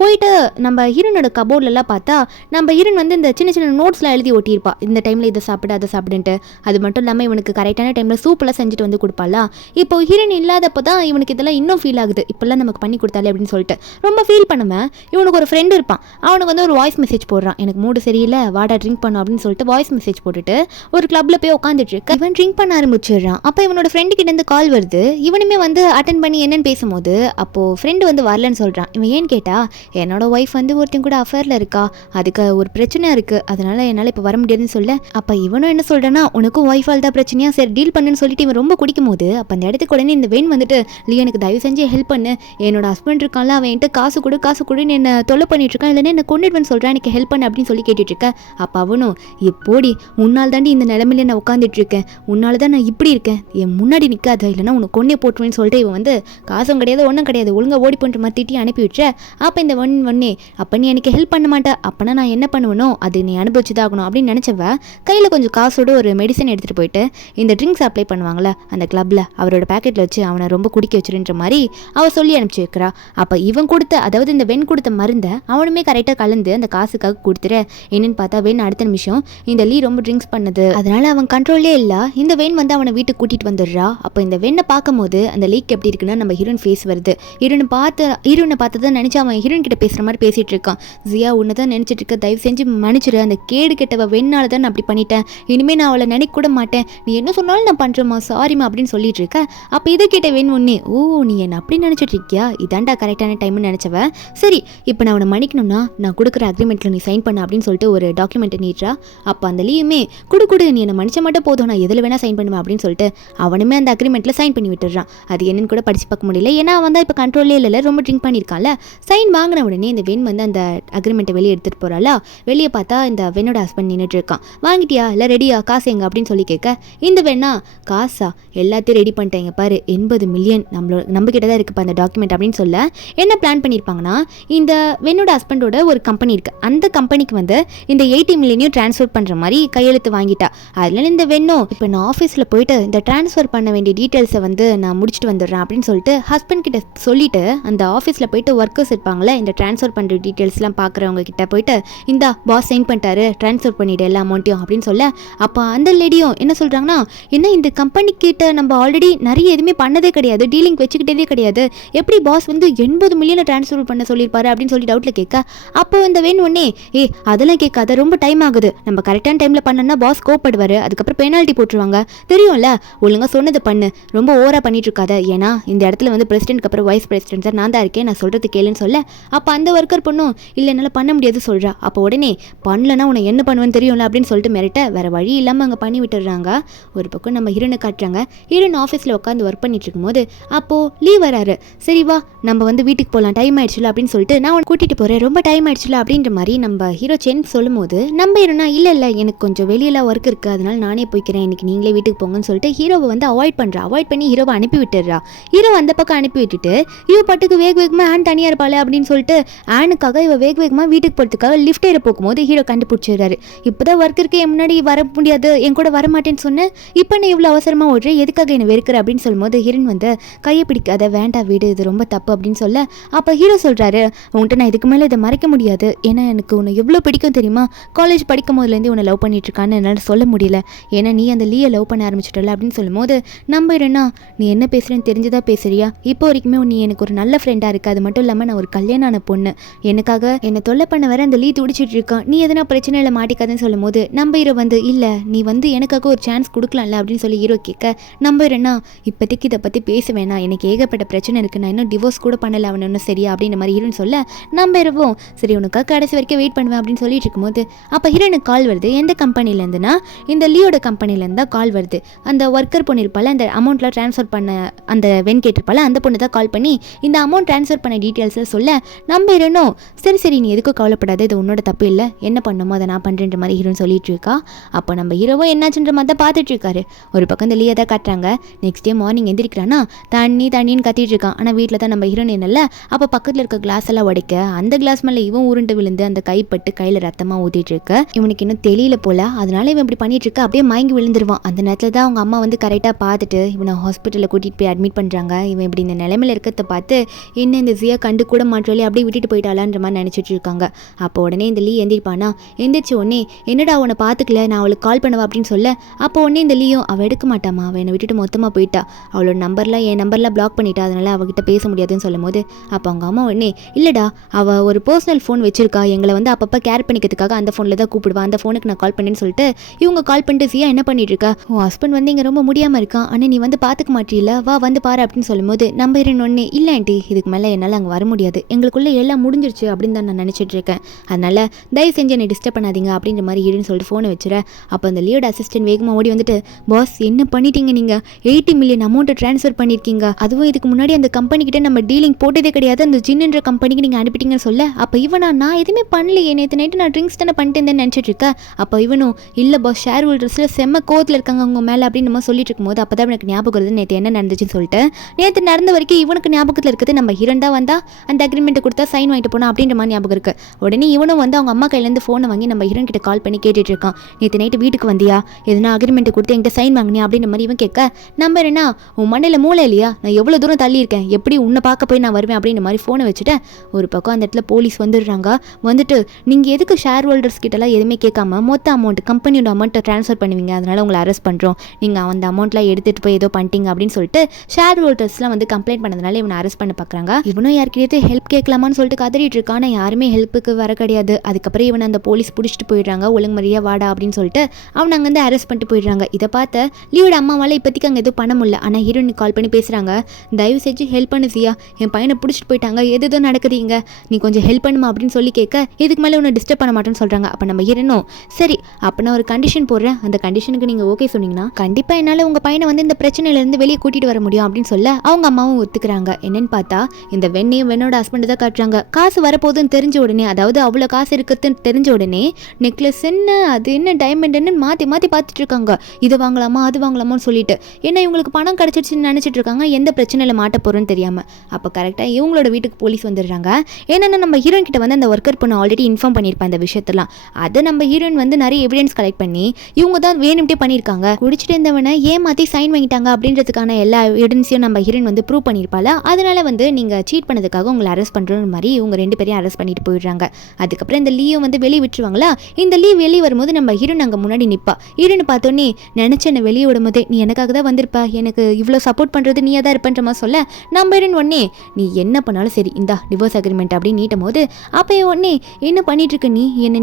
போயிட்டு நம்ம ஹீரோனோட கபோர்ட்லலாம் பார்த்தா நம்ம ஹீரோன் வந்து இந்த சின்ன சின்ன நோட்ஸ்லாம் எழுதி ஒட்டியிருப்பா, இந்த டைமில் இதை சாப்பிடு அதை சாப்பிடுன்ட்டு. அது மட்டும் இல்லாமல் இவனுக்கு கரெக்டான டைமில் சூப்பெல்லாம் செஞ்சுட்டு வந்து கொடுப்பாளா. இப்போ ஹீரோயின் இல்லாதப்போ தான் இவனுக்கு இதெல்லாம் இன்னும் ஃபீல் ஆகுது, இப்போல்லாம் நமக்கு பண்ணி கொடுத்தாலே அப்படின்னு சொல்லிட்டு ரொம்ப ஃபீல் பண்ணுவேன். இவனுக்கு ஒரு ஃப்ரெண்டு இருப்பான், அவனுக்கு வந்து ஒரு வாய்ஸ் மெசேஜ் போடுறான், எனக்கு மூடு சரியில்லை வாடா ட்ரிங்க் பண்ணும் அப்படின்னு சொல்லிட்டு வாய்ஸ் மெசேஜ் போட்டுட்டு ஒரு கிளப்பில் போய் உட்காந்துட்டு இருக்கு. இவன் ட்ரிங்க் பண்ண ஆரம்பிச்சிடுறான். அப்போ இவனோட ஃப்ரெண்டு கிட்டேருந்து கால் வருது. இவனுமே வந்து அட்டன் பண்ணி என்னன்னு பேசும்போது அப்போது ஃப்ரெண்டு வந்து வரலன்னு சொல்கிறான். இவன் ஏன்னு கேட்டால் என்னோட ஒய்ஃப் வந்து ஒருத்தன் கூட அஃபேரில் இருக்கா, அதுக்கு ஒரு பிரச்சனை இருக்குது, அதனால் என்னால் இப்போ வர முடியாதுன்னு சொல்ல. அப்போ இவனும் என்ன சொல்கிறேன்னா உனக்கும் ஒய்ஃபால் தான் பிரச்சனையா, சரி டீல் பண்ணுன்னு சொல்லிட்டு இவன் ரொம்ப குடிக்கும் போது அப்போ அந்த இடத்துக்கு உடனே இந்த வெயின் வந்துட்டு லீ எனக்கு தயவு செஞ்சு ஹெல்ப் பண்ணு, என்னோட ஹஸ்பண்ட் இருக்கான்ல அவன் என்கிட்ட காசு கொடுன்னு என்ன தொல்லை பண்ணிட்டு இருக்கான், இல்லைன்னா என்ன கொண்டுடுவேன்னு சொல்கிறான், எனக்கு ஹெல்ப் பண்ணு அப்படின்னு சொல்லி கேட்டுட்டு இருக்கேன். அப்போ அவனும் எப்போடி உன்னால் தாண்டி இந்த நிலமையில நான் உட்காந்துட்டு இருக்கேன், உன்னால் தான் நான் இப்படி இருக்கேன், என் முன்னாடி நிற்காத இல்லைன்னா உனக்கு கொன்னே போட்டுருவேன்னு சொல்லிட்டு இவன் வந்து காசும் கிடையாது ஒன்றும் கிடையாது ஒழுங்காக ஓடி போன்ற மாதிரி திட்டி அனுப்பி விட்டுற. அப்போ இந்த ஒன்னே அப்போ நீ எனக்கு ஹெல்ப் பண்ண மாட்டேன், அப்போனா நான் என்ன பண்ணுவேனோ அது நீ அனுபவிச்சு தான் ஆகணும் அப்படின்னு நினச்சவ கையில் கொஞ்சம் காசோட ஒரு மெடிசன் எடுத்துகிட்டு போயிட்டு இந்த ட்ரிங்க்ஸ் அப்ளை பண்ணுவாங்களே அந்த கிளப்பில் அவரோட பேக்கெட்டில் வச்சு அவனை ரொம்ப குடிக்க வச்சிருன்ற மாதிரி அவள் சொல்லி அனுப்பிச்சி வைக்கிறா. அப்போ இவன் கொடுத்த அதாவது இந்த வெண் கொடுத்த மருந்தை அவனுமே கரெக்டாக கலந்து அந்த காசுக்காக கொடுத்துற. என்னன்னு பார்த்தா வெண் அடுத்த நிமிஷம் இந்த லீ ரொம்ப ட்ரிங்க்ஸ் பண்ணது அதனால அவன் கண்ட்ரோல்லே இல்லை. இந்த வெண் வந்து அவனை வீட்டுக்கு கூட்டிகிட்டு வந்துடுறா. அப்போ இந்த வெண்ணை பார்க்கும்போது அந்த லீக் எப்படி இருக்குன்னா நம்ம ஹீரோயின் ஃபேஸ் வருது. ஹீரோனை பார்த்ததான் நினச்சி அவன் ஹீரோயின் கிட்ட பேசுகிற மாதிரி பேசிகிட்டு இருக்கான். ஜியா உன்னை தான் நினச்சிட்டு இருக்க, தயவு செஞ்சு மன்னிச்சிரு, அந்த கேடு கெட்டவ வெண்ணால தான் நான் அப்படி பண்ணிட்டேன், இனிமேல் நான் அவளை நினைக்க கூட மாட்டேன், நீ என்ன சொன்னாலும் நான் பண்ணுறேம்மா சாரிம்மா அப்படின்னு சொல்லிட்டு இருக்க. அப்போ இதை கேட்ட வெண் ஒன்னே நீ என்ன அப்படி நினச்சிட்டு இருக்கியா, இதாண்டா கரெக்டான டைம்னு நினச்சவன். சரி இப்போ நான் அவனை மன்னிக்கணும்னா நான் கொடுக்குற அக்ரிமெண்ட்டில் நீ சைன் பண்ண அப்படின்னு சொல்லிட்டு ஒரு டாக்குமெண்ட்டை நீட்றா. அப்போ அந்த லீயுமே குடு நீ என்னை மன்னிச்ச மட்டும் போதும், நான் எதில் வேணால் சைன் பண்ணுவேன் அப்படின்னு சொல்லிட்டு அவனுமே அந்த அக்ரிமெண்ட்டில் சைன் பண்ணி விட்டுறான். அது என்னன்னு கூட படிச்சு பார்க்க முடியல, ஏன்னா அவன் தான் இப்போ கண்ட்ரோலே இல்லை, ரொம்ப ட்ரிங்க் பண்ணியிருக்கான்ல. சைன் வாங்கின உடனே இந்த வெண் வந்து அந்த அக்ரிமெண்ட்டை வெளியே எடுத்துகிட்டு போகிறாளா. வெளியே பார்த்தா இந்த வெண்ணோட ஹஸ்பண்ட் நின்றுட்டு இருக்கான். வாங்கிட்டியா இல்லை ரெடியா காசு எங்க அப்படின்னு சொல்லி கேட்க இந்த வெண்ணா காசா எல்லாத்தையும் ரெடி பண்ணிட்டேங்க பாரு, 80 மில்லியன் நம்ம கிட்ட தான் இருக்குப்பா அந்த டாக்குமெண்ட் அப்படின்னு சொல்ல. என்ன பிளான் பண்ணியிருப்பாங்கன்னா இந்த வெண்ணோட ஹஸ்பண்டோட ஒரு கம்பெனி இருக்குது, அந்த கம்பெனிக்கு வந்து இந்த 80 மில்லியனையும் ட்ரான்ஸ்ஃபர் பண்ணுற மாதிரி கையெழுத்து வாங்கிட்டா. அதனால இந்த வெண்ணும் இப்போ நான் ஆஃபீஸில் போயிட்டு இந்த ட்ரான்ஸ்ஃபர் பண்ண வேண்டிய டீட்டெயில்ஸை வந்து நான் முடிச்சுட்டு வந்துடுறேன் அப்படின்னு சொல்லிட்டு ஹஸ்பண்ட் கிட்ட சொல்லிட்டு அந்த ஆஃபீஸில் போயிட்டு ஒர்க்கர்ஸ் இருப்பாங்களே இந்த ட்ரான்ஸ்ஃபர் பண்ணுற டீட்டெயில்ஸ்லாம் பார்க்குறவங்க கிட்ட போயிட்டு இந்த பாஸ் சைன் பண்ணிட்டாரு ட்ரான்ஸ்ஃபர் பண்ணிவிடு எல்லா அமௌண்ட்டையும் அப்படின்னு சொல்ல. அப்போ அந்த லேடியும் என்ன சொல்கிறாங்கன்னா என்ன இந்த கம்பெனி கிட்ட நம்ம ஆல்ரெடி நிறைய எதுவுமே பண்ணதே கிடையாது, டீலிங் வச்சுக்கிட்டதே கிடையாது, எப்படி பாஸ் வந்து 80 மில்லியனை ட்ரான்ஸ்ஃபர் பண்ண சொல்லியிருப்பாரு அப்படின்னு சொல்லி டவுட்டில் கேட்க. அப்போ இந்த வேணும் ஒன்னே அதெல்லாம் கேட்காத, ரொம்ப டைம் ஆகுது, நம்ம கரெக்டான டைமில் பண்ணோம்னா பாஸ் கோப்படுவார், அதுக்கப்புறம் பெனால்ட்டி போட்டுருவாங்க, தெரியும்ல ஒழுங்காக சொன்னது பண்ணு, ரொம்ப ஓவராக பண்ணிட்டு இருக்காத, ஏன்னா இந்த இடத்துல வந்து பிரசிடென்ட்க்கு அப்புறம் வைஸ் பிரசிடென்ட் சார் நான் தான் இருக்கேன், நான் சொல்கிறது கேளுன்னு சொல்ல. அப்போ அந்த ஒர்க்கர் பொண்ணும் இல்லை என்னால் பண்ண முடியாது சொல்கிறா. அப்போ உடனே பண்ணலன்னா உன்னை என்ன பண்ணுவேன்னு தெரியும்ல அப்படின்னு சொல்லிட்டு மிரட்ட வேறு வழி இல்லாமல் அங்கே பண்ணி விட்டுடுறாங்க. ஒரு பக்கம் நம்ம ஹீரோனை காட்டுறாங்க. ஹீரோன் ஆஃபீஸில் உட்காந்து ஒர்க் பண்ணிட்டு இருக்கும்போது அப்போது லீவ் வராரு. சரி வா நம்ம வந்து வீட்டுக்கு போகலாம், டைம் ஆயிடுச்சுல அப்படின்னு சொல்லிட்டு நான் உன்னை கூட்டிகிட்டு போகிறேன், ரொம்ப டைம் ஆயிடுச்சுல அப்படின்ற மாதிரி நம்ம ஹீரோ சென் சொல்லும் போது நம்ம ஹீரோனா இல்லை எனக்கு கொஞ்சம் வெளியில் ஒர்க் இருக்குது அதனால நானே போய்க்கிறேன், இன்னைக்கு நீங்களே வீட்டுக்கு போங்கன்னு சொல்லிட்டு ஹீரோவை வந்து அவாய்ட் பண்ணி ஹீரோவை அனுப்பி விட்டுடுறா. ஹீரோ அந்த பக்கம் அனுப்பி விட்டுட்டு இவ பாட்டுக்கு வேகமாக ஆன் தனியாக இருப்பாள் அப்படின்னு சொல்லிட்டு வேனுக்காக இவ வேக வேகமாக வீட்டுக்கு போகிறதுக்காக லிஃப்ட் ஏற போகும்போது ஹீரோ கண்டுபிடிச்சிடுறாரு. இப்போதான் ஒர்க் இருக்கு, என் முன்னாடி வர முடியாது, என் கூட வரமாட்டேன்னு சொன்னேன், இப்போ நீ இவ்வளோ அவசரமாக ஓடுற, எதுக்காக என்னை வெறுக்கிற அப்படின்னு சொல்லும்போது ஹீரோயின் வந்து கையை பிடிக்காத, வேண்டாம் வீடு, இது ரொம்ப தப்பு அப்படின்னு சொல்ல அப்போ ஹீரோ சொல்கிறாரு, உன்கிட்ட நான் இதுக்கு மேலே இதை மறைக்க முடியாது, ஏன்னா எனக்கு உன்னை எவ்வளோ பிடிக்கும் தெரியுமா, காலேஜ் படிக்கும் போதுலேருந்து உன்னை லவ் பண்ணிட்டு இருக்கான்னு என்னால் சொல்ல முடியல, ஏன்னா நீ அந்த லீயை லவ் பண்ண ஆரம்பிச்சிட்டல அப்படின்னு சொல்லும்போது நம்புறேன்னா நீ என்ன பேசுகிறேன்னு தெரிஞ்சுதான் பேசுறியா, இப்போ வரைக்குமே நீ எனக்கு ஒரு நல்ல ஃப்ரெண்டாக இருக்கு, அது மட்டும் இல்லாமல் நான் ஒரு கல்யாணம் ஆன பொண்ணு, எனக்காக என்னை தொல்லை பண்ண வர அந்த லீ துடிச்சிட்டு இருக்கான், நீ எதனா பிரச்சனையில் மாட்டிக்காதுன்னு சொல்லும் போது நம்ம ஹீரோ வந்து இல்லை நீ வந்து எனக்காக ஒரு சான்ஸ் கொடுக்கலாம்ல அப்படின்னு சொல்லி ஹீரோ கேட்க நம்புறேன்னா இப்போதைக்கு இதை பற்றி பேச வேணாம், எனக்கு ஏகப்பட்ட பிரச்சனை இருக்குது, நான் இன்னும் டிவோர்ஸ் கூட பண்ணலை அவன் இன்னும் சரியா அப்படின்ற மாதிரி ஹீரோன்னு சொல்ல நம்புறவும் சரி உனக்காக கடைசி வரைக்கும் வெயிட் பண்ணுவேன் அப்படின்னு சொல்லிட்டு இருக்கும்போது அப்போ ஹீரோனுக்கு கால் வருது. எந்த கம்பெனிலேருந்துன்னா இந்த லீயோட கம்பெனிலேருந்து தான் கால் வருது. அந்த ஒர்க்கர் பொண்ணு இருப்பால அந்த அமௌண்ட்லாம் ட்ரான்ஸ்ஃபர் பண்ண அந்த வென் கேட்டிருப்பால அந்த பொண்ணு தான் கால் பண்ணி இந்த அமௌண்ட் ட்ரான்ஸ்ஃபர் பண்ண டீட்டெயில்ஸை சொல்ல நம்பிடணும். சரி நீ எதுக்கும் கவலைப்படாது, இது உன்னோட தப்பு இல்லை, என்ன பண்ணுமோ அதை நான் பண்ணுறேன்ற மாதிரி ஹீரோன்னு சொல்லிட்டு இருக்கா. அப்போ நம்ம ஹீரோவும் என்னாச்சுன்ற மாதிரி தான் பார்த்துட்டு இருக்காரு. ஒரு பக்கம் இந்த லீயை தான் காட்டுறாங்க. நெக்ஸ்ட் டே மார்னிங் எந்திரிக்கிறான்னா தண்ணின்னு கத்திட்டு இருக்கான். ஆனால் வீட்டில் தான் நம்ம ஹீரோயின் என்னல்ல. அப்போ பக்கத்தில் இருக்க கிளாஸ் எல்லாம் உடைக்க அந்த கிளாஸ் மேலே இவன் உருண்டு விழுந்து அந்த கைப்பட்டு கையில் ரத்தமாக ஊற்றிட்டு இருக்க. இவனுக்கு இன்னும் தெரியல போல, அதனால இவன் இப்படி பண்ணிட்டு இருக்க. அப்படியே மயங்கி விழுந்துருவான். அந்த நேரத்தில் தான் அவங்க அம்மா வந்து கரெக்டாக பார்த்துட்டு இவனை ஹாஸ்பிட்டலில் கூட்டிகிட்டு போய் அட்மிட் பண்ணுறாங்க. இவன் இப்படி இந்த நிலைமையில இருக்கிறத பார்த்து என்ன இந்த ஜியா கண்டு கூட மாற்றோலி அப்படியே விட்டுட்டு போயிட்டாலான்ற மாதிரி நினச்சிட்டு இருக்காங்க. அப்போ உடனே இந்த லீ எந்திரிப்பானா, எந்திரிச்சு உடனே என்னடா அவனை பார்த்துக்கல, நான் அவளுக்கு கால் பண்ணுவா அப்படின்னு சொல்ல அப்போ உடனே இந்த லீயும் அவள் எடுக்க மாட்டாமா, அவள் என்னை விட்டுட்டு மொத்தமாக போயிட்டா, அவளோட நம்பர்லாம் என் நம்பர்லாம் பிளாக் பண்ணிட்டா, அதனால அவகிட்ட பேச முடியாதுன்னு சொல்லும் போது அப்போ அவங்க அம்மா உடனே இல்லைடா அவள் ஒரு பர்சனல் ஃபோன் வச்சிருக்கா, எங்களை வந்து அப்பப்போ கேர் பண்ணிக்கிறதுக்காக அந்த ஃபோனில் தான் கூப்பிடுவா, அந்த ஃபோனுக்கு நான் கால் பண்ணேன்னு சொல்லிட்டு இவங்க கால் பண்ணிட்டு ஜியா என்ன பண்ணிட்டு இருக்கா, உன் ஹஸ்பண்ட் வந்து இங்கே ரொம்ப முடியாமல் இருக்கான், ஆனால் நீ வந்து பார்த்துக்க மாட்டீல, வா வந்து பாரு அப்படின்னு சொல்லும்போது நம்ம ஒன்று இல்லை ஆண்டி, இதுக்கு மேலே என்னால் அங்கே வர முடியாது, எங்களுக்குள்ளே எல்லாம் முடிஞ்சிருச்சு அப்படின்னு தான் நான் நினச்சிட்டு இருக்கேன், அதனால தயவு செஞ்சு என்னை டிஸ்டர்ப் பண்ணாதீங்க அப்படின்ற மாதிரி ஈடுன்னு சொல்லிட்டு ஃபோனை வச்சுறேன். அப்போ அந்த லீயோட அசிஸ்டன்ட் வேகமாக ஓடி வந்துட்டு பாஸ் என்ன பண்ணிட்டீங்க, நீங்கள் 80 மில்லியன் அமௌண்ட்டை ட்ரான்ஸ்ஃபர் பண்ணியிருக்கீங்க, அதுவும் இதுக்கு முன்னாடி அந்த கம்பெனிக்கிட்ட நம்ம டீலிங் போட்டதே கிடையாது, அந்த ஜின்ன்ற கம்பெனிக்கு நீங்கள் அனுப்பிட்டீங்கன்னு சொல்ல அப்போ இவனா நான் எதுவுமே பண்ணலையே, நேற்று நைட்டு நான் ட்ரிங்க்ஸ் தானே பண்ணிட்டு இருந்தேன்னு நினச்சிட்டு இருக்கேன். அப்போ இவனும் இல்லை பாஸ் ஷேர் ஹோல்டர்ஸில் செம்ம கோவத்தில் இருக்காங்க அவங்க மேலே அப்படின்னு நம்ம சொல்லிட்டு இருக்கும்போது அப்போ தான் எனக்கு ஞாபகம் வருது நேற்று என்ன நடந்துச்சுன்னு சொல்லிட்டு நேற்று நடந்த வரைக்கும் இவனுக்கு ஞாபகத்தில் இருக்குது நம்ம ஹீரோன் தான் வந்தால் அந்த அக்ரிமெண்ட்டை கொடுத்தா சைன் வாங்கிட்டு போனா அப்படின்ற மாதிரி ஞாபகம் இருக்குது. உடனே இவனும் வந்து அவங்க அம்மா கையிலேருந்து ஃபோனை வாங்கி நம்ம ஹீரோன் கிட்ட கால் பண்ணி கேட்டுட்டு இருக்கான், நேற்று நைட்டு வீட்டுக்கு வந்தியா, எதுனா அக்ரிமெண்ட் கொடுத்து என்கிட்ட சைன் வாங்கினியா அப்படின்ற மாதிரி இவன் கேட்க நம்பர் என்ன உன் மண்டையில் மூளை இல்லையா, நான் எவ்வளோ தூரம் தள்ளி இருக்கேன், எப்படி உன்னை பார்க்க போய் நான் வருவேன் அப்படின்ற மாதிரி ஃபோனை வச்சுட்டேன். ஒரு பக்கம் அந்த இடத்துல போலீஸ் வந்துடுறாங்க. வந்துட்டு நீங்கள் எதுக்கு ஷேர் ஹோல்டர்ஸ் கிட்டலாம் எதுவுமே கேட்காம மொத்த அமௌண்ட் கம்பெனியோட அமௌண்ட்டை ட்ரான்ஸ்ஃபர் பண்ணுவீங்க, அதனால் உங்களை அரெஸ்ட் பண்ணுறோம், நீங்கள் அந்த அமௌண்ட்லாம் எடுத்துகிட்டு போய் ஏதோ பண்ணிட்டீங்க அப்படின்னு சொல்லிட்டு ஷேர் ஹோல்டர்ஸ்லாம் வந்து கம்ப்ளைண்ட் பண்ணதுனால இவனை அரெஸ்ட் பண்ண பார்க்குறாங்க. இவனும் யாருக்கிட்டே ஹெல்ப் கேட்கலாமான்னு சொல்லிட்டு கதறிட்டு இருக்கான். ஆனால் யாருமே ஹெல்ப்புக்கு வர கிடையாது. அதுக்கப்புறம் இவனை அந்த போலீஸ் பிடிச்சிட்டு போயிடுறாங்க. ஒழுங்கு மரியா வாடா அப்படின்னு சொல்லிட்டு அவனை அங்கேருந்து அரெஸ்ட் பண்ணிட்டு போயிடுறாங்க. இதை பார்த்த லீவோட அம்மாவால் இப்போதைக்கு அங்கே எதுவும் பண்ண முடியல. ஆனால் ஹீரோனுக்கு கால் பண்ணி பேசுகிறாங்க, தயவு செஞ்சு ஹெல்ப் பண்ணு சியா, என் பையனை பிடிச்சிட்டு போயிட்டாங்க, எதோ நடக்குதுங்க, நீ கொஞ்சம் ஹெல்ப் பண்ணுமா அப்படின்னு சொல்லி கேட்க இதுக்கு மேலே உன்னை டிஸ்டர்ப் பண்ண மாட்டேன்னு சொல்கிறாங்க. அப்போ நம்ம ஹீரோனும் சரி அப்போ நான் ஒரு கண்டிஷன் போடுறேன், அந்த கண்டிஷனுக்கு நீங்கள் ஓகே சொன்னீங்கன்னா கண்டிப்பாக என்னால் உங்கள் பையனை வந்து இந்த பிரச்சனையிலேருந்து வெளியே கூட்டிகிட்டு வர முடியும் அப்படின்னு சொல்ல அவங்க அம்மாவும் ஒத்துக்கிறாங்க. என்னன்னு பார்த்தா இந்த வெண்ணோட ஹஸ்பண்ட் தான் காட்டுறாங்க. காசு வரப்போகுதுன்னு தெரிஞ்ச உடனே, அதாவது அவ்வளோ காசு இருக்குதுன்னு தெரிஞ்ச உடனே நெக்லஸ் என்ன அது என்ன டைமண்ட்னு மாற்றி பார்த்துட்டு இருக்காங்க. இது வாங்கலாமா அது வாங்கலாமான்னு சொல்லிட்டு, ஏன்னா இவங்களுக்கு பணம் கிடச்சிருச்சுன்னு நினச்சிட்டு இருக்காங்க, எந்த பிரச்சனையில் மாட்ட போகிறோன்னு தெரியாமல். அப்போ கரெக்டாக இவங்களோட வீட்டுக்கு போலீஸ் வந்துடுறாங்க. ஏன்னா நம்ம ஹீரோயின் கிட்ட வந்து அந்த ஒர்க்கர் பொண்ணு ஆல்ரெடி இன்ஃபார்ம் பண்ணியிருப்பேன் அந்த விஷயத்தெல்லாம். அதை நம்ம ஹீரோயின் வந்து நிறைய எவிடன்ஸ் கலெக்ட் பண்ணி இவங்க தான் வேணும்ட்டே பண்ணியிருக்காங்க, குடிச்சிட்டு இருந்தவனை ஏமாற்றி சைன் வாங்கிட்டாங்க அப்படின்றதுக்கான எல்லா எவிடன்ஸையும் நம்ம ஹீரோயின் வந்து ப்ரூவ் பண்ணியிருப்பால. அதனால வந்து நீங்கள் சீட் பண்ணதுக்காக உங்களை அரெஸ்ட் பண்ணுற மாதிரி இவங்க 2 பேரையும் அரெஸ்ட் பண்ணிட்டு போயிடுறாங்க. அதுக்கப்புறம் இந்த லீயும் வந்து வெளியே விட்டுருவாங்களா. இந்த லீவ் வெளியே வரும்போது நம்ம ஹீரோயின் அங்கே முன்னாடி நிற்பா. ஹீரோயின் பார்த்தோன்னே நினச்ச என்னை வெளியே விடும்போதே நீ எனக்காக தான் வந்திருப்பா, எனக்கு இவ்வளோ சப்போர்ட் பண்ணுறது நீயாக தான் இருப்பன்ற மாதிரி சொல்ல நம்ம ஹீரோயின் உடனே நீ என்ன பண்ணாலும் சரி இந்தா டிவோர்ஸ் அக்ரிமெண்ட் அப்படின்னு நீட்டும் போது அப்போ உடனே என்ன பண்ணிட்டு இருக்க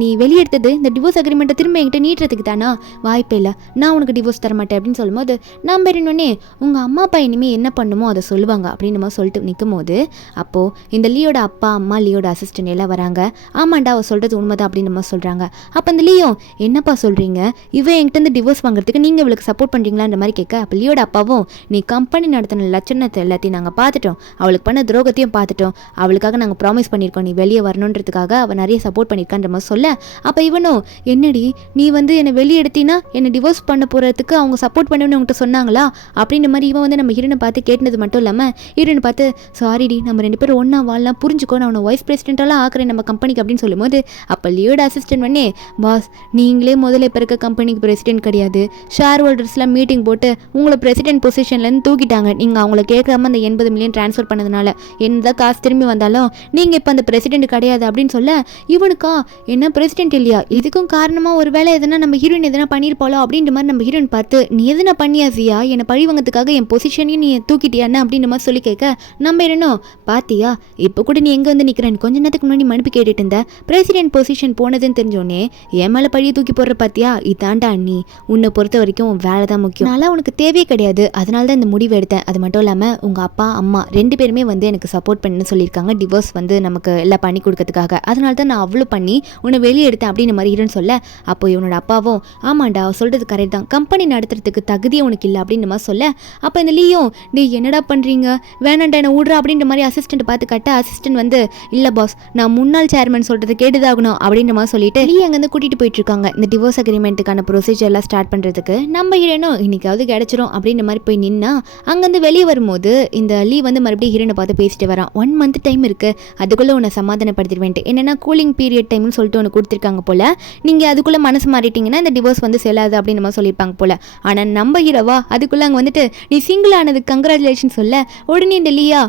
நீ வெளியெடுத்தது இந்த டிவோர்ஸ் அக்ரிமெண்ட்டை திரும்ப என்கிட்ட நீட்டுறதுக்கு தானா, வாய்ப்பே இல்லை, நான் உனக்கு டிவோர்ஸ் தர மாட்டேன் அப்படின்னு சொல்லும்போது நம்ம ஹீரோயின் உடனே உங்கள் அம்மா அப்பா இனிமேல் என்ன பண்ணுமோ அதை சொல்லுவாங்க அப்படின்னு நம்ம சொல்லிட்டு நிற்கும் போது அப்போது இந்த லீயோட அப்பா அம்மா லீயோட அசிஸ்டன்ட் எல்லாம் வராங்க. ஆமாண்டா அவள் சொல்கிறது உண்மைதான் அப்படின்னு நம்ம சொல்கிறாங்க. அப்போ இந்த லீயோ என்னப்பா சொல்கிறீங்க, இவன் என்கிட்ட டிவோர்ஸ் வாங்குறதுக்கு நீங்கள் இவளுக்கு சப்போர்ட் பண்ணுறீங்களான்ற மாதிரி கேட்க அப்போ லீயோட அப்பாவும் நீ கம்பெனி நடத்தின லட்சணத்தை எல்லாத்தையும் நாங்கள் பார்த்துட்டோம், அவளுக்கு பண்ண துரோகத்தையும் பார்த்துட்டோம், அவளுக்காக நாங்கள் ப்ராமிஸ் பண்ணியிருக்கோம் நீ வெளியே வரணுன்றதுக்காக அவள் நிறைய சப்போர்ட் பண்ணியிருக்கான்ற மாதிரி சொல்ல அப்போ இவனும் என்னடி நீ வந்து என்னை வெளியே எடுத்தினா என்னை டிவோர்ஸ் பண்ண போகிறதுக்கு அவங்க சப்போர்ட் பண்ணுன்னு உங்கள்கிட்ட சொன்னாங்களா அப்படின்ற மாதிரி இவன் வந்து நம்ம ஹீரோனை பார்த்து கேட்டது மட்டும் இல்லாமல் ஹீரோனை பார்த்து சாரிடி நம்ம 2 பேரும் ஒன்றா வாழலாம் புரிஞ்சுக்கோ, நான் உன்னை வைஸ் பிரசிடென்ட்டாலாம் ஆக்குறேன் நம்ம கம்பெனிக்கு அப்படின்னு சொல்லும்போது அப்போ லியோட அசிஸ்டன்ட் பண்ணி பாஸ் நீங்களே முதல்ல இப்போ இருக்க கம்பெனிக்கு பிரசிடென்ட் கிடையாது, ஷேர் ஹோல்டர்ஸ்லாம் மீட்டிங் போட்டு உங்களை பிரசிடென்ட் பொசிஷன்லேருந்து தூக்கிட்டாங்க, நீங்கள் அவங்கள கேட்காம அந்த 80 மில்லியன் ட்ரான்ஸ்ஃபர் பண்ணதுனால எந்த காசு திரும்பி வந்தாலும் நீங்கள் இப்போ அந்த பிரசிடென்ட் கிடையாது அப்படின்னு சொல்ல இவனுக்கா என்ன பிரசிடென்ட் இல்லையா, இதுக்கும் காரணமாக ஒரு வேலை எதனா நம்ம ஹீரோயின் எதனா பண்ணியிருப்பாளோ அப்படின்ற மாதிரி நம்ம ஹீரோயின் பார்த்து நீ எதுனா பண்ணியாசியா, என்னை பழிவங்கத்துக்காக என் பொசிஷனையும் நீ தூக்கிட்டியான்னு அப்படின்ற மாதிரி சொல்லி கேட்க நம்ம என்னனும் பாத்தியா இப்போ கூட நீ எங்கே வந்து நிற்கிறேன்னு கொஞ்ச நேரத்துக்கு முன்னாடி மனுப்பி கேட்டுட்டு இருந்த, பிரசிடென்ட் பொசிஷன் போனதுன்னு தெரிஞ்சோடனே என் மேலே பழிய தூக்கி போடுற பாத்தியா, இதாண்டா அண்ணி உன்னை பொறுத்த வரைக்கும் உன் வேலை தான் முக்கியம், அதனால உனக்கு தேவையே கிடையாது, அதனால தான் இந்த முடிவு எடுத்தேன், அது மட்டும் இல்லாமல் உங்கள் அப்பா அம்மா 2 பேருமே வந்து எனக்கு சப்போர்ட் பண்ணுன்னு சொல்லியிருக்காங்க, டிவோர்ஸ் வந்து நமக்கு எல்லாம் பண்ணி கொடுக்கறதுக்காக, அதனால தான் நான் அவ்வளோ பண்ணி உன்னை வெளியே எடுத்தேன் அப்படின்னு மாதிரி ஹீரோன்னு சொல்ல அப்போ இவனோட அப்பாவும் ஆமாண்டா சொல்கிறது கரெக்ட் தான், கம்பெனி நடத்துறதுக்கு தகுதியே உனக்கு இல்லை அப்படின்ற மாதிரி சொல்ல அப்போ இந்த லீயும் நீ என்னடா பண்ணுறீங்க வேணாண்டா என்ன விட்றா அப்படின்ற மாதிரி அசிஸ்டண்ட் பார்த்து கட்ட அசிஸ்டன்ட் வந்து இல்லை பாஸ் நான் முன்னாள் சேர்மன் சொல்கிறது கேட்டுதாகணும் அப்படின்ற மாதிரி சொல்லிட்டு லீ அங்கேருந்து கூட்டிகிட்டு போயிட்டு இருக்காங்க இந்த டிவோர்ஸ் அக்ரிமெண்ட்டுக்கான ப்ரொசீஜர்லாம் ஸ்டார்ட் பண்ணுறதுக்கு. நம்ம ஹீரோனும் இன்னைக்காவது கிடைச்சிரும் அப்படின்ற மாதிரி போய் நின்னா அங்கேருந்து வெளியே வரும்போது இந்த லீ வந்து மறுபடியும் ஹீரோனை பார்த்து பேசிட்டு வரான், 1 மந்த் டைம் இருக்குது அதுக்குள்ளே உன்னை சமாதானப்படுத்திடுவேன்ட்டு, என்னென்னா கூலிங் பீரியட் டைம்னு சொல்லிட்டு ஒன்று கொடுத்துருக்காங்க போல், நீங்கள் அதுக்குள்ளே மனசு மாறிட்டீங்கன்னா இந்த டிவோர்ஸ் வந்து செல்லாது அப்படின்னு நம்ம சொல்லியிருப்பாங்க போல். ஆனால் நம்ம ஹீரோவா அதுக்குள்ளே அங்கே வந்துட்டு நீ சிங்கிள் ஆனது கங்க்ராச்சுலேஷன் சொல்ல உடனே இந்த லீயா